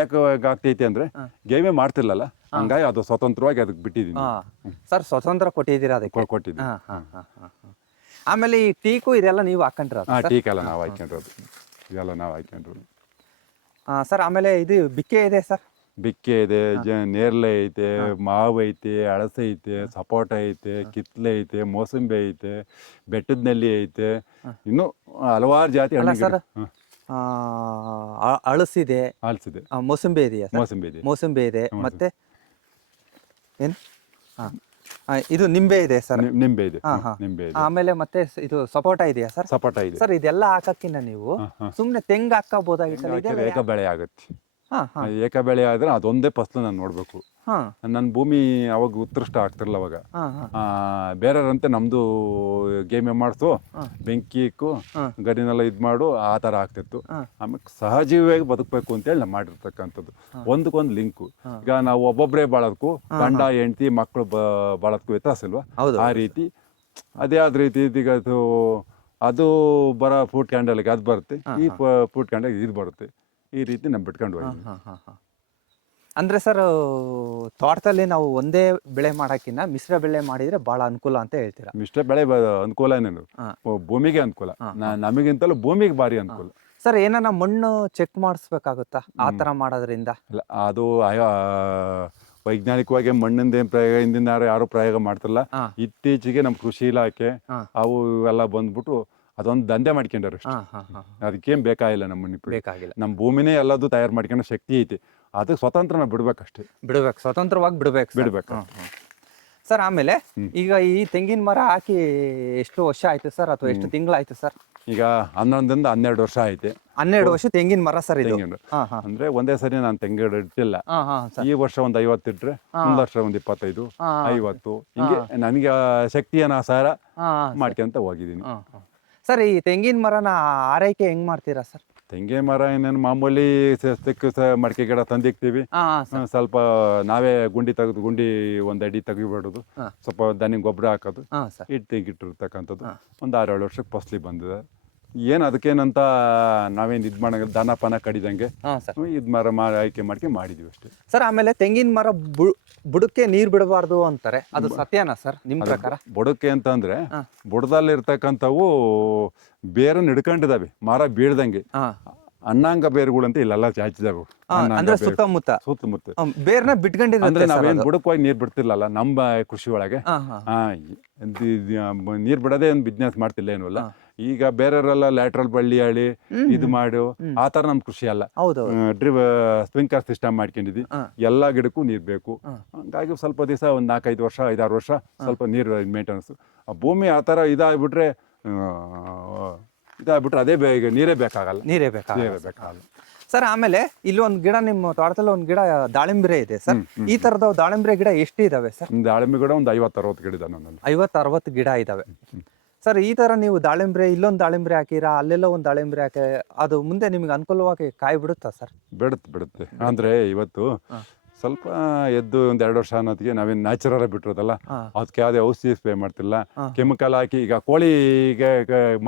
ಯಾಕೆ ಆಗ್ತೈತಿ ಅಂದ್ರೆ ಗೇಮೆ ಮಾಡ್ತಿರ್ಲಲ್ಲ, ಹಂಗಾಗಿ ಅದು ಸ್ವತಂತ್ರವಾಗಿ ಅದಕ್ಕೆ ಬಿಟ್ಟಿದ್ದೀನಿ ಸರ್. ಸ್ವತಂತ್ರ ಕೊಟ್ಟಿದ್ದೀರಾ ಅದಕ್ಕೆ? ಕೊಟ್ಟಿದ್ದೀನಿ. ಆಮೇಲೆ ಈ ಟೀಕು ಇದೆಲ್ಲ ನೀವು ಹಾಕೊಂಡ್ರ? ಟೀಕೆಲ್ಲ ನಾವು ಹಾಕೊಂಡ್ರದು, ಇದೆಲ್ಲ ನಾವು ಹಾಕೊಂಡ್ರು ಸರ್. ಆಮೇಲೆ ಇದು ಬಿಕ್ಕೆ ಇದೆ ಸರ್? ಬಿಕ್ಕೆ ಇದೆ, ನೇರ್ಲೆ ಐತೆ, ಮಾವು ಐತೆ, ಅಳಸೆ ಐತೆ, ಸಪೋಟ ಐತೆ, ಕಿತ್ಲೆ ಐತೆ, ಮೋಸಂಬಿ ಐತೆ, ಬೆಟ್ಟದ ನೆಲ್ಲಿ ಐತೆ, ಇನ್ನು ಹಲವಾರು ಜಾತಿ ಹಣ್ಣು. ಸರ್ ಅಳಸಿದೆ, ಮೋಸಂಬಿ ಇದೆಯಾ? ಮೋಸಂಬಿ ಇದೆ. ಮತ್ತೆ ಏನು ಇದು ನಿಂಬೆ ಇದೆ ಸರ್? ನಿಂಬೆ ಇದೆ. ಆಮೇಲೆ ಮತ್ತೆ ಇದು ಸಪೋಟ ಇದೆಯಾ ಸರ್? ಸಪೋಟ ಇದೆ ಸರ್. ಇದೆಲ್ಲ ಹಾಕಕ್ಕಿಂತ ನೀವು ಸುಮ್ನೆ ತೆಂಗು ಹಾಕಬಹುದಾಗಿತ್ತು. ಏಕ ಬೆಳೆ ಆಗುತ್ತೆ. ಏಕ ಬೆಳೆ ಆದ್ರೆ ಅದೊಂದೇ ಫಸಲು ನಾನು ನೋಡ್ಬೇಕು. ನನ್ನ ಭೂಮಿ ಅವಾಗ ಉತ್ಕೃಷ್ಟ ಆಗ್ತಿರಲ್ಲ ಅವಾಗ. ಬೇರೆಯವ್ರಂತೆ ನಮ್ದು ಗೇಮೆ ಮಾಡಿಸು, ಬೆಂಕಿ ಇಕ್ಕು, ಗರಿನೆಲ್ಲ ಇದು ಮಾಡು, ಆ ಥರ ಆಗ್ತಿತ್ತು. ಆಮೇಲೆ ಸಹಜೀವಿಯಾಗಿ ಬದುಕಬೇಕು ಅಂತೇಳಿ ನಾವು ಮಾಡಿರ್ತಕ್ಕಂಥದ್ದು. ಒಂದಕ್ಕೊಂದು ಲಿಂಕು. ಈಗ ನಾವು ಒಬ್ಬೊಬ್ಬರೇ ಬಾಳೋದಕ್ಕೂ, ಗಂಡ ಹೆಂಡತಿ ಮಕ್ಕಳು ಬಾಳೋದಕ್ಕೂ ವ್ಯತ್ಯಾಸ ಇಲ್ವಾ? ಆ ರೀತಿ ಅದೇ ಆದ ರೀತಿ ಈಗ ಅದು ಅದು ಬರೋ ಫುಡ್ ಕ್ಯಾಂಡಲ್ಗೆ ಅದು ಬರುತ್ತೆ, ಈ ಫುಡ್ ಕ್ಯಾಂಡಲ್ಗೆ ಇದು ಬರುತ್ತೆ. ಈ ರೀತಿ ನಾವು ಬಿಟ್ಕೊಂಡು ಹೋಗಿ. ಅಂದ್ರೆ ಸರ್ ತೋಟದಲ್ಲಿ ನಾವು ಒಂದೇ ಬೆಳೆ ಮಾಡೋಕ್ಕಿಂತ ಮಿಶ್ರ ಬೆಳೆ ಮಾಡಿದ್ರೆ ಬಹಳ ಅನುಕೂಲ ಅಂತ ಹೇಳ್ತೀರಾ? ಮಿಶ್ರ ಬೆಳೆ ಅನುಕೂಲ ಏನೇನು, ಭೂಮಿಗೆ ಅನುಕೂಲ, ನಮಗಿಂತಲೂ ಭೂಮಿಗೆ ಭಾರಿ ಅನುಕೂಲ. ಸರ್ ಏನಾನ ಮಣ್ಣು ಚೆಕ್ ಮಾಡಿಸ್ಬೇಕಾಗುತ್ತಾ ಆ ಥರ ಮಾಡೋದ್ರಿಂದ? ಇಲ್ಲ, ಅದು ವೈಜ್ಞಾನಿಕವಾಗಿ ಮಣ್ಣಿಂದ ಏನು ಪ್ರಯೋಗ ಹಿಂದಿನ ಯಾರು ಪ್ರಯೋಗ ಮಾಡ್ತಿಲ್ಲ. ಇತ್ತೀಚೆಗೆ ನಮ್ಮ ಕೃಷಿ ಇಲಾಖೆ ಅವು ಎಲ್ಲ ಬಂದ್ಬಿಟ್ಟು ಅದೊಂದು ದಂಧೆ ಮಾಡ್ಕೊಂಡಾರೆ ಅಷ್ಟೇ. ಅದಕ್ಕೇನು ಬೇಕಾಗಿಲ್ಲ, ಬೇಕಾಗಿಲ್ಲ. ನಮ್ಮ ಭೂಮಿನೇ ಎಲ್ಲದೂ ತಯಾರು ಮಾಡ್ಕೊಳ್ಳೋ ಶಕ್ತಿ ಐತಿ. ಅದಕ್ಕೆ ಸ್ವತಂತ್ರ ನಾವು ಬಿಡ್ಬೇಕಷ್ಟೇ, ಸ್ವತಂತ್ರವಾಗಿ ಬಿಡ್ಬೇಕು. ಸರ್ ಆಮೇಲೆ ಈಗ ಈ ತೆಂಗಿನ ಮರ ಹಾಕಿ ಎಷ್ಟು ವರ್ಷ ಆಯ್ತು ಸರ್, ಅಥವಾ ಎಷ್ಟು ತಿಂಗಳಾಯ್ತು ಸರ್? ಈಗ 11ರಿಂದ 12 ವರ್ಷ ಐತೆ. 12 ವರ್ಷ ತೆಂಗಿನ ಮರ ಸರ್ ಇದು? ಅಂದ್ರೆ ಒಂದೇ ಸರಿ ನಾನು ತೆಂಗಿನ ಇಟ್ಟಿಲ್ಲ. ಈ ವರ್ಷ ಒಂದು 50 ಇಟ್ರೆ, ಮುಂದ್ ವರ್ಷ ಒಂದು 25, 50 ಹಿಂಗೆ ನನಗೆ ಶಕ್ತಿ ಅನುಸಾರ ಮಾಡ್ಕೊಂತ ಹೋಗಿದ್ದೀನಿ. ಸರ್ ಈ ತೆಂಗಿನ ಮರನ ಆರೈಕೆ ಹೆಂಗ್ ಮಾಡ್ತೀರಾ ಸರ್? ತೆಂಗಿನ ಮರ ಏನೇನು ಮಾಮೂಲಿ ಮಡಿಕೆ ಗಿಡ ತಂದಿಕ್ತೀವಿ. ಸ್ವಲ್ಪ ನಾವೇ ಗುಂಡಿ ಒಂದ್ ಅಡಿ ತೆಗಿಬಿಡೋದು, ಸ್ವಲ್ಪ ದನಿ ಗೊಬ್ಬರ ಹಾಕೋದು, ಇಟ್ಟಿರ್ತಕ್ಕಂಥದ್ದು. ಒಂದು 6-7 ವರ್ಷಕ್ಕೆ ಫಸಲಿ ಬಂದಿದೆ. ಏನು ಅದಕ್ಕೇನಂತ ನಾವೇನು ಇದು ಮಾಡಂಗಿಲ್ಲ, ದನ ಪನ ಕಡಿದಂಗೆ ಇದು ಮರ ಆಯ್ಕೆ ಮಾಡಿದೀವಿ ಅಷ್ಟೇ ಸರ್. ಆಮೇಲೆ ತೆಂಗಿನ ಮರ ಬುಡಕ್ಕೆ ನೀರು ಬಿಡಬಾರ್ದು ಅಂತಾರೆ, ಅದು ಸತ್ಯನಾ ಸರ್ ನಿಮ್ಮ ಪ್ರಕಾರ? ಬುಡಕ್ಕೆ ಅಂತಂದ್ರೆ ಬುಡದಲ್ಲಿ ಇರ್ತಕ್ಕಂಥವು ಬೇರೆ ಹಿಡ್ಕೊಂಡಿದಾವೆ, ಮರ ಬೀಳ್ದಂಗೆ. ಅಣ್ಣಾಂಗ ಬೇರುಗಳು ಅಂತ ಇಲ್ಲೆಲ್ಲ ಚಾಚಿದಾವೆ. ಅಂದ್ರೆ ಸುತ್ತಮುತ್ತ ಬೇರ್ನ ಬಿಟ್ಕೊಂಡಿದ್ರೆ ಅಂದ್ರೆ ನಾವೇನ್ ಬುಡಕ್ ಹೋಗಿ ನೀರ್ ಬಿಡ್ತಿರ್ಲಲ್ಲ ನಮ್ಮ ಕೃಷಿ ಒಳಗೆ. ನೀರ್ ಬಿಡೋದೇ ಒಂದು ಬಿಸ್ನೆಸ್ ಮಾಡ್ತಿಲ್ಲ ಏನು ಅಲ್ಲ. ಈಗ ಬೇರೆಯವರೆಲ್ಲ ಲ್ಯಾಟ್ರಲ್ ಬಳ್ಳಿ ಹಳಿ ಇದು ಮಾಡು ಆ ತರ ನಮ್ ಕೃಷಿ ಅಲ್ಲ. ಸ್ಪ್ರಿಂಕ್ಲರ್ ಸಿಸ್ಟಮ್ ಮಾಡ್ಕೊಂಡಿದ್ವಿ, ಎಲ್ಲಾ ಗಿಡಕ್ಕೂ ನೀರ್ ಬೇಕು. ಹಂಗಾಗಿ ಸ್ವಲ್ಪ ದಿವಸ ಒಂದ್ 4-5 ವರ್ಷ 5-6 ವರ್ಷ ಸ್ವಲ್ಪ ನೀರ್ ಮೇಂಟೆನೆನ್ಸ್. ಭೂಮಿ ಆ ತರ ಇದಾಗ್ಬಿಟ್ರೆ ಅದೇ ನೀರೇ ಬೇಕಾಗಲ್ಲ. ಸರ್ ಆಮೇಲೆ ಇಲ್ಲಿ ಒಂದು ಗಿಡ, ನಿಮ್ಮ ತೋಟದಲ್ಲಿ ಒಂದು ಗಿಡ ದಾಳಿಂಬ್ರೆ ಇದೆ ಸರ್. ಈ ತರದ ದಾಳಿಂಬ್ರೆ ಗಿಡ ಎಷ್ಟು ಇದಾವೆ ಸರ್? ದಾಳಿಂಬೆ ಗಿಡ ಒಂದು 50-60 ಗಿಡ ಇದೆ ನನ್ನಲ್ಲಿ. 50-60 ಗಿಡ ಇದಾವೆ ಸರ್. ಈ ತರ ನೀವು ದಾಳಿಂಬ್ರೆ ಇಲ್ಲೊಂದು ದಾಳಿಂಬ್ರೆ ಹಾಕಿರಾ, ಅಲ್ಲೆಲ್ಲ ಒಂದು ದಾಳಿಂಬ್ರೆ ಹಾಕಿ, ಅದು ಮುಂದೆ ನಿಮ್ಗೆ ಅನುಕೂಲವಾಗಿ ಕಾಯಿ ಬಿಡುತ್ತಾ ಸರ್? ಬಿಡುತ್ತೆ. ಅಂದ್ರೆ ಇವತ್ತು ಸ್ವಲ್ಪ ಎದ್ದು ಒಂದ್ 2 ವರ್ಷ ಅನ್ನೋದಕ್ಕೆ ನಾವೇನು ನ್ಯಾಚುರಲ್ ಬಿಟ್ಟಿರೋದಲ್ಲ, ಅದಕ್ಕೆ ಯಾವುದೇ ಔಷಧಿ ಸ್ಪ್ರೇ ಮಾಡ್ತಿಲ್ಲ, ಕೆಮಿಕಲ್ ಹಾಕಿ. ಈಗ ಕೋಳಿಗೆ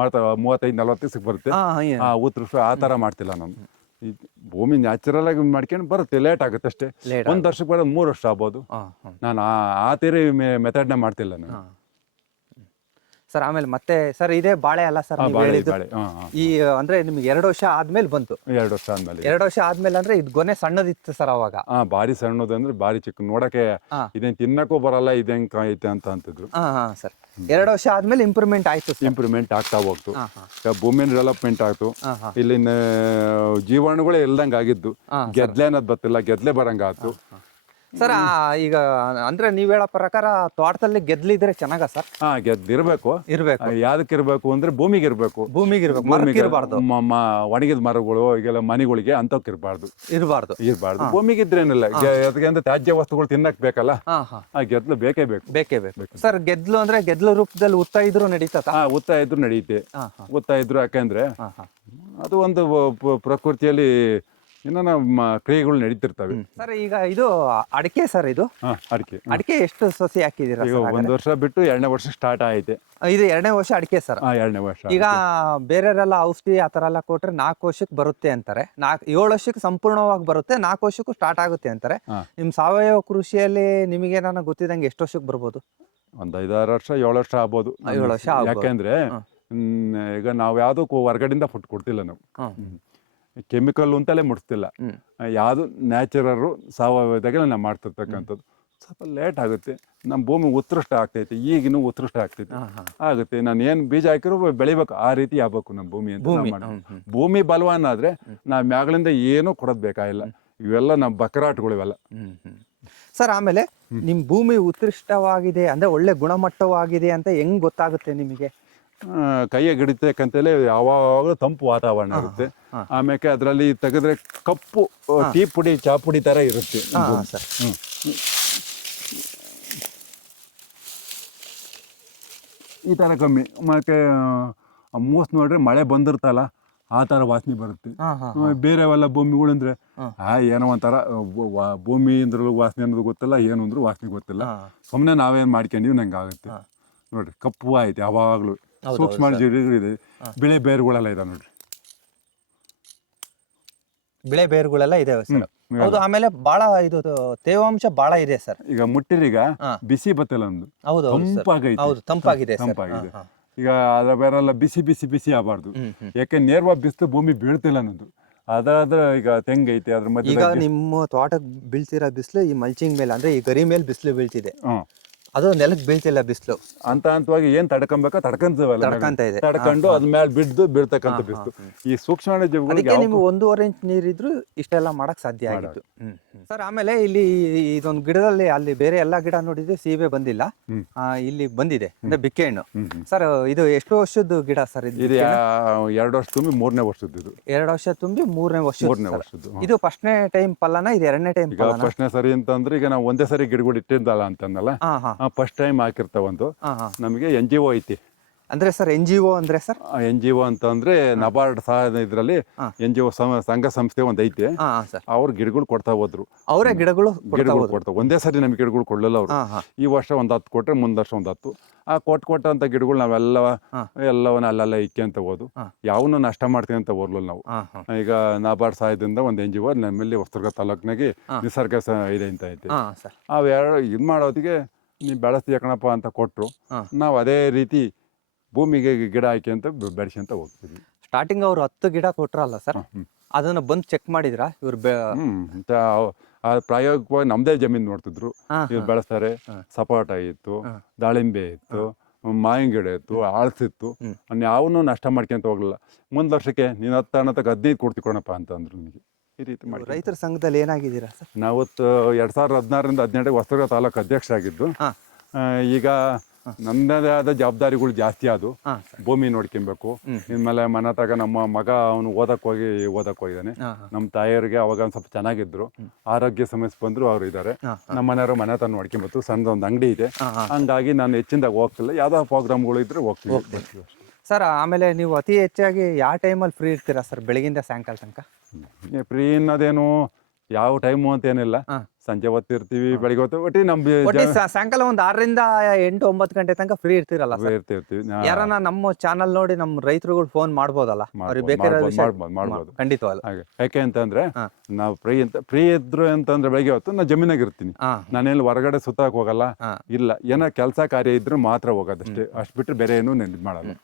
ಮಾಡ್ತಾರ 35-40 ದಿವಸಕ್ಕೆ ಬರುತ್ತೆ, ಉತ್ತರ ಆ ತರ ಮಾಡ್ತಿಲ್ಲ ನಾನು. ಭೂಮಿ ನ್ಯಾಚುರಲ್ ಆಗಿ ಮಾಡ್ಕೊಂಡು ಬರುತ್ತೆ, ಲೇಟ್ ಆಗುತ್ತೆ ಅಷ್ಟೇ. 1 ವರ್ಷಕ್ಕೆ ಬರೋದು 3 ವರ್ಷ ಆಗ್ಬೋದು. ನಾನು ಆ ತೀರಿ ಮೆಥಡ್ನೇ ಮಾಡ್ತಿಲ್ಲ ನಾನು ಸರ್. ಆಮೇಲೆ ಮತ್ತೆ ಸರ್ ಇದೇ ಬಾಳೆ ಅಲ್ಲ ಸರ್ ಈ ಅಂದ್ರೆ ನಿಮ್ಗೆ 2 ವರ್ಷ ಆದ್ಮೇಲೆ ಬಂತು? 2 ವರ್ಷ ಆದ್ಮೇಲೆ ಅಂದ್ರೆ ಇದು ಗೊನೆ ಸಣ್ಣದಿತ್ತು ಸರ್ ಅವಾಗ? ಬಾರಿ ಸಣ್ಣದು ಅಂದ್ರೆ ಬಾರಿ ಚಿಕ್ಕ, ನೋಡಕ್ಕೆ ಇದೇನ್ ತಿನ್ನಕ್ಕೂ ಬರಲ್ಲ, ಇದೇನ್ ಐತೆ ಅಂತ ಅಂತಿದ್ರು. ಸರ್ 2 ವರ್ಷ ಆದ್ಮೇಲೆ ಇಂಪ್ರೂವ್ಮೆಂಟ್ ಆಯ್ತು? ಇಂಪ್ರೂವ್ಮೆಂಟ್ ಆಗ್ತಾ ಹೋಗ್ತು, ಭೂಮಿನ ಡೆವಲಪ್ಮೆಂಟ್ ಆಗ್ತು. ಇಲ್ಲಿನ ಜೀವಾಣುಗಳೇ ಇಲ್ದಂಗ ಆಗಿದ್ದು, ಗೆದ್ಲೆ ಅನ್ನೋದು ಬರ್ತಿಲ್ಲ, ಗೆದ್ಲೆ ಬರಂಗ ಆಯ್ತು ಸರ್. ಈಗ ಅಂದ್ರೆ ನೀವ್ ಹೇಳೋ ಪ್ರಕಾರ ತೋಟದಲ್ಲಿ ಗೆದ್ಲಿದ್ರೆ ಚೆನ್ನಾಗ ಸರ್? ಗೆದ್ದಿರ್ಬೇಕು. ಯಾವ್ದಕ್ಕೆ ಇರ್ಬೇಕು ಅಂದ್ರೆ ಭೂಮಿಗೆ ಇರ್ಬೇಕು. ಒಣಗಿದ ಮರಗಳು ಈಗೆಲ್ಲ ಮನೆಗಳಿಗೆ ಅಂತಕ್ ಇರಬಾರ್ದು. ಭೂಮಿಗೆ ಇದ್ರೇನಿಲ್ಲ, ಅದಕ್ಕೆ ತ್ಯಾಜ್ಯ ವಸ್ತುಗಳು ತಿನ್ನಕ್ ಬೇಕಲ್ಲ, ಆ ಗೆದ್ಲು ಬೇಕೇ ಬೇಕು. ಸರ್ ಗೆದ್ಲು ಅಂದ್ರೆ ಗೆದ್ಲು ರೂಪದಲ್ಲಿ ಉತ್ತ ಇದ್ರು ನಡೀತದ? ಉತ್ತ ಇದ್ರು ನಡೀತೆ. ಉತ್ತ ಇದ್ರು ಯಾಕಂದ್ರೆ ಅದು ಒಂದು ಪ್ರಕೃತಿಯಲ್ಲಿ ಏನೋ ನಮ್ಮ ಕ್ರಿಯೆಗಳು ನಡೀತಿರ್ತವೆ. ಸರ್ ಈಗ ಇದು ಅಡಿಕೆ ಸರ್, ಇದು ಅಡಿಕೆ ಎಷ್ಟು ಸಸಿ ಹಾಕಿದೀರಾ? ಈಗ 1 ವರ್ಷ ಬಿಟ್ಟು 2ನೇ ವರ್ಷ ಸ್ಟಾರ್ಟ್ ಆಯ್ತು. ಇದು 2ನೇ ವರ್ಷ ಅಡಿಕೆ ಸರ್? 2ನೇ ವರ್ಷ. ಈಗ ಬೇರೆಯವರೆಲ್ಲ ಔಷಧಿ ಆ ತರ ಎಲ್ಲ ಕೊಟ್ರೆ 4 ವರ್ಷಕ್ಕೆ ಬರುತ್ತೆ ಅಂತಾರೆ, 7 ವರ್ಷಕ್ಕೆ ಸಂಪೂರ್ಣವಾಗಿ ಬರುತ್ತೆ, 4 ವರ್ಷಕ್ಕೂ ಸ್ಟಾರ್ಟ್ ಆಗುತ್ತೆ ಅಂತಾರೆ. ನಿಮ್ ಸಾವಯವ ಕೃಷಿಯಲ್ಲಿ ನಿಮಗೆ ನಾನು ಗೊತ್ತಿದಂಗೆ ಎಷ್ಟು ವರ್ಷಕ್ಕೆ ಬರ್ಬೋದು? ಒಂದ್ 5-6 ವರ್ಷ 7 ವರ್ಷ ಆಗ್ಬೋದು. ಯಾಕೆಂದ್ರೆ ಈಗ ನಾವ್ ಯಾವ್ದಕ್ಕೂ ಹೊರಗಡೆಯಿಂದ ಫುಡ್ ಕೊಡ್ತಿಲ್ಲ, ನಾವು ಕೆಮಿಕಲ್ ಅಂತಲೇ ಮುಡಿಸ್ತಿಲ್ಲ. ಯಾವುದು ನ್ಯಾಚುರಲ್ ಸಾವಯವದಾಗೆ ನಾವು ಮಾಡ್ತಿರ್ತಕ್ಕಂಥದ್ದು. ಸ್ವಲ್ಪ ಲೇಟ್ ಆಗುತ್ತೆ, ನಮ್ಮ ಭೂಮಿ ಉತ್ಕೃಷ್ಟ ಆಗ್ತೈತೆ, ಈಗಿನೂ ಉತ್ಕೃಷ್ಟ ಆಗುತ್ತೆ. ನಾನು ಏನು ಬೀಜ ಹಾಕಿರೋ ಬೆಳಿಬೇಕು, ಆ ರೀತಿ ಆಗ್ಬೇಕು ನಮ್ಮ ಭೂಮಿ ಅಂತ. ಭೂಮಿ ಬಲವಾನ್ ಆದ್ರೆ ನಾವು ಮ್ಯಾಗಳಿಂದ ಏನೂ ಕೊಡೋದು ಬೇಕಾಗಿಲ್ಲ. ಇವೆಲ್ಲ ನಮ್ಮ ಬಕರಾಟ್ಗಳು ಇವೆಲ್ಲ. ಸರ್ ಆಮೇಲೆ ನಿಮ್ ಭೂಮಿ ಉತ್ಕೃಷ್ಟವಾಗಿದೆ ಅಂದ್ರೆ ಒಳ್ಳೆ ಗುಣಮಟ್ಟವಾಗಿದೆ ಅಂತ ಹೆಂಗ್ ಗೊತ್ತಾಗುತ್ತೆ ನಿಮಗೆ? ಕೈಯ ಗಿಡಿತಕ್ಕಂತಲೇ ಯಾವಾಗಲೂ ತಂಪು ವಾತಾವರಣ ಇರುತ್ತೆ. ಆಮೇಲೆ ಅದರಲ್ಲಿ ತೆಗೆದ್ರೆ ಕಪ್ಪು ಟೀ ಪುಡಿ ಚಾ ಪುಡಿ ತರ ಇರುತ್ತೆ. ಈ ತರ ಕಮ್ಮಿ. ಮತ್ತೆ ಮೂಸ್ ನೋಡ್ರೆ ಮಳೆ ಬಂದಿರ್ತಲ್ಲ ಆ ತರ ವಾಸನೆ ಬರುತ್ತೆ. ಬೇರೆವೆಲ್ಲ ಭೂಮಿಗಳು ಅಂದ್ರೆ ಏನೋ ಒಂಥರ ಭೂಮಿ ಅಂದ್ರೂ ವಾಸನೆ ಅನ್ನೋದು ಗೊತ್ತಿಲ್ಲ, ಏನು ಅಂದ್ರೂ ವಾಸನೆ ಗೊತ್ತಿಲ್ಲ. ಸುಮ್ಮನೆ ನಾವೇನ್ ಮಾಡ್ಕೊಂಡಿವಿ ನಂಗೆ ಆಗುತ್ತೆ. ನೋಡ್ರಿ ಕಪ್ಪು ಆಯ್ತು ಯಾವಾಗ್ಲೂ. ಸೂಕ್ಷ್ಮ ಜೀವಿಗಳಿದೆ, ಬಿಳೆ ಬೇರುಗಳೆಲ್ಲ ಇದೆ ನೋಡ್ರಿ. ಬಿಳೆ ಬೇರುಗಳೆಲ್ಲ ಇದೆ ಸರ್. ಹೌದು, ಆಮೇಲೆ ಬಹಳ ಇದು ತೇವಾಂಶ ಬಹಳ ಇದೆ ಸರ್. ಈಗ ಮುಟ್ಟಿರೀಗ ಬಿಸಿ ಬತ್ತಲ್ಲ ಒಂದು ಹೌದು ತಂಪಾಗೈತೆ. ಹೌದು, ತಂಪಾಗಿದೆ ಸರ್. ತಂಪಾಗಿದೆ. ಈಗ ಅದ್ರ ಬೇರೆಲ್ಲ ಬಿಸಿ ಬಿಸಿ ಬಿಸಿ ಆಗಬಾರ್ದು, ಯಾಕೆ ನೇರವಾಗಿ ಬಿಸಿಲು ಭೂಮಿ ಬೀಳ್ತಿಲ್ಲ ಅನ್ನೋದು. ಅದಾದ್ರೆ ಈಗ ತೆಂಗೈತೆ ಅದ್ರ ಮಧ್ಯೆ. ಈಗ ನಿಮ್ಮ ತೋಟಕ್ಕೆ ಬೀಳ್ತಿರೋ ಬಿಸಿಲು ಈ ಮಲ್ಚಿಂಗ್ ಮೇಲೆ ಅಂದ್ರೆ ಈ ಗರಿ ಮೇಲೆ ಬಿಸಿಲು ಬೀಳ್ತಿದೆ, ಅದು ನೆಲಕ್ಕೆ ಬೀಳ್ತಿಲ್ಲ ಬಿಸಿಲು. ಹಂತವಾಗಿ ಏನ್ ತಡ್ಕೊಬೇಕೋ ತಡ್ಕೊಂತ ಇದೆ, ತಡ್ಕೊಂಡು ಅದ್ ಮೇಲೆ ಬಿದ್ದು ಬೀಳ್ತಕ್ಕಂಥ ಬಿಸಿಲು. ಈ ಸೂಕ್ಷ್ಮ ಜೀವಿಗಳಿಗೆ ನಿಮ್ಗೆ 1.5 ಇಂಚ್ ನೀರಿದ್ರು ಇಷ್ಟೆಲ್ಲ ಮಾಡಕ್ ಸಾಧ್ಯ ಆಗಿತ್ತು ಸರ್. ಆಮೇಲೆ ಇಲ್ಲಿ ಇದೊಂದು ಗಿಡದಲ್ಲಿ, ಅಲ್ಲಿ ಬೇರೆ ಎಲ್ಲಾ ಗಿಡ ನೋಡಿದ್ರೆ ಸೀಬೆ ಬಂದಿಲ್ಲ, ಇಲ್ಲಿ ಬಂದಿದೆ ಅಂದ್ರೆ ಬಿಕ್ಕೆ ಹಣ್ಣು. ಸರ್ ಇದು ಎಷ್ಟು ವರ್ಷದ ಗಿಡ ಸರ್? ಇದು 2 ವರ್ಷ ತುಂಬಿ 3ನೇ ವರ್ಷದ್ದು. ಇದು 2 ವರ್ಷ ತುಂಬಿ 3ನೇ ವರ್ಷದ್ದು. ಇದು ಫಸ್ಟ್ನೇ ಟೈಮ್ ಫಲನ, ಇದು 2ನೇ ಟೈಮ್ ಈಗ ಫಸ್ಟ್ನೇ ಸರಿ ಅಂತಂದ್ರೆ ಈಗ ನಾವು ಒಂದೇ ಸರಿ ಗಿಡಗಳು ಇಟ್ಟಿದ್ದಲ್ಲ ಅಂತಂದಲ್ಲ, ಫಸ್ಟ್ ಟೈಮ್ ಹಾಕಿರ್ತಾವಂದು. ನಮಗೆ NGO ಐತಿ. ಅಂದ್ರೆ ಸರ್ NGO ಅಂದ್ರೆ ಸರ್? NGO ಅಂತಂದ್ರೆ ನಬಾರ್ಡ್ ಸಹ ಇದ್ರಲ್ಲಿ NGO ಸಂಘ ಸಂಸ್ಥೆ ಒಂದ್ ಐತಿ. ಅವ್ರು ಗಿಡಗಳು ಕೊಡ್ತಾ ಹೋದ್ರು, ಅವರೇ ಗಿಡಗಳು ಕೊಡ್ತಾವ. ಒಂದೇ ಸರಿ ನಮ್ಗೆ ಗಿಡಗಳು ಕೊಡ್ಲಿಲ್ಲ ಅವ್ರು. ಈ ವರ್ಷ 10 ಕೊಟ್ರೆ ಮುಂದ್ ವರ್ಷ 10. ಆ ಕೊಟ್ಟಂತ ಗಿಡಗಳು ಎಲ್ಲವನ್ನ ಅಲ್ಲೆಲ್ಲ ಇಕ್ಕೆಂತ ಹೋದು, ಯಾವನು ನಷ್ಟ ಮಾಡ್ತೀವಿ ಅಂತ ಹೋರ್ಲಿಲ್ಲ ನಾವು. ಈಗ ನಬಾರ್ಡ್ ಸಹಾಯದಿಂದ ಒಂದು NGO ನಮ್ಮಲ್ಲಿ ಹೊಸದುರ್ಗ ತಾಲೂಕಿನಾಗೆ ನಿಸರ್ಗ ಇದೆ ಅಂತ ಐತಿ. ಅವೆರಡು ಇದ್ ಮಾಡೋದಿಗೆ ನೀವು ಬೆಳೆಸ್ತೀಯ ಕಣಪ್ಪ ಅಂತ ಕೊಟ್ರು, ನಾವು ಅದೇ ರೀತಿ ಭೂಮಿಗೆ ಗಿಡ ಹಾಕಿ ಅಂತ ಬೆಳೆಸಂತ ಹೋಗ್ತೀವಿ. ಸ್ಟಾರ್ಟಿಂಗ್ ಅವ್ರು 10 ಗಿಡ ಕೊಟ್ರಲ್ಲ ಸರ್, ಅದನ್ನ ಬಂದು ಚೆಕ್ ಮಾಡಿದ್ರ ಇವ್ರು? ಪ್ರಾಯೋಗಿಕವಾಗಿ ನಮ್ದೇ ಜಮೀನ್ ನೋಡ್ತಿದ್ರು. ಇವ್ರು ಬೆಳೆಸ್ತಾರೆ. ಸಪೋಟ ಇತ್ತು, ದಾಳಿಂಬೆ ಇತ್ತು, ಮಾವಿನ ಗಿಡ ಇತ್ತು, ಆಳ್ಸಿತ್ತು. ಯಾವನು ನಷ್ಟ ಮಾಡ್ಕೊಂತ ಹೋಗ್ಲಿಲ್ಲ. ಮುಂದ್ ವರ್ಷಕ್ಕೆ ನೀನು 10 15 ಕೊಡ್ತಿಕೊಣಪ್ಪ ಅಂತಂದ್ರು. ನಿಮಗೆ ಈ ರೀತಿ ಮಾಡಿ ರೈತರ ಸಂಘದಲ್ಲಿ ಏನಾಗಿದ್ದೀರಾ ಸರ್? ನಾವು 2016ರಿಂದ 17 ಹೊಸದುರ್ಗ ತಾಲೂಕು ಅಧ್ಯಕ್ಷ ಆಗಿದ್ದು. ಈಗ ನನ್ನದೇ ಆದ ಜವಾಬ್ದಾರಿಗಳು ಜಾಸ್ತಿ ಆದವು. ಭೂಮಿ ನೋಡ್ಕೊಬೇಕು. ಇನ್ಮೇಲೆ ಮನೆ ತಗ ನಮ್ಮ ಮಗ ಅವನು ಓದಕ್ ಹೋಗಿದ್ದಾನೆ. ನಮ್ಮ ತಾಯಿಯರಿಗೆ ಅವಾಗ ಒಂದ್ ಸ್ವಲ್ಪ ಚೆನ್ನಾಗಿದ್ರು, ಆರೋಗ್ಯ ಸಮಸ್ಯೆ ಬಂದ್ರು ಅವ್ರು ಇದ್ದಾರೆ. ನಮ್ಮ ಮನೆಯವರು ಮನೆ ತನ ನೋಡ್ಕೊಬೇಕು. ಸಣ್ಣದೊಂದು ಅಂಗಡಿ ಇದೆ, ಹಂಗಾಗಿ ನಾನು ಹೆಚ್ಚಿಂದಾಗ ಹೋಗ್ತಿಲ್ಲ. ಯಾವ್ದೋ ಪ್ರೋಗ್ರಾಮ್ಗಳು ಇದ್ರೆ ಹೋಗ್ತೀವಿ ಸರ್. ಆಮೇಲೆ ನೀವು ಅತಿ ಹೆಚ್ಚಾಗಿ ಯಾವ ಟೈಮಲ್ಲಿ ಫ್ರೀ ಇರ್ತೀರಾ ಸರ್? ಬೆಳಗಿಂದ ಸಾಯಂಕಾಲ ತನಕ ಫ್ರೀ ಅನ್ನೋದೇನು ಯಾವ ಟೈಮು ಅಂತ ಏನಿಲ್ಲ. ಸಂಜೆ ಹೊತ್ತು ಇರ್ತೀವಿ, ಬೆಳಿಗ್ಗೆ ಹೊತ್ತು ಒಟ್ಟಿ ಸಾಯಂಕಾಲ ಒಂದು 6ರಿಂದ 8, 9 ಗಂಟೆ ತನಕ ಫ್ರೀ ಇರ್ತೀರಲ್ಲ? ಇರ್ತೀವಿ. ಯಾರನ್ನ ನಮ್ಮ ಚಾನಲ್ ನೋಡಿ ನಮ್ಮ ರೈತರುಗಳು ಫೋನ್ ಮಾಡ್ಬೋದಲ್ಲ? ಅವ್ರಿಗೆ ಬೇಕಾದ್ರೆ ಮಾಡ್ಬೋದು. ಖಂಡಿತವಲ್ಲ. ಯಾಕೆ ಅಂತಂದ್ರೆ ನಾವು ಫ್ರೀ ಇದ್ರು ಅಂತಂದ್ರೆ ಬೆಳಿಗ್ಗೆ ಹೊತ್ತು ನಾ ಜಮೀನಾಗ ಇರ್ತೀನಿ. ನಾನೇನು ಹೊರಗಡೆ ಸುತ್ತಕ್ ಹೋಗಲ್ಲ. ಇಲ್ಲ, ಏನೋ ಕೆಲಸ ಕಾರ್ಯ ಇದ್ರು ಮಾತ್ರ ಹೋಗೋದಷ್ಟೇ. ಅಷ್ಟು ಬಿಟ್ರೆ ಬೇರೆ ಏನು ನೆನ್ಪು ಮಾಡಲ್ಲ.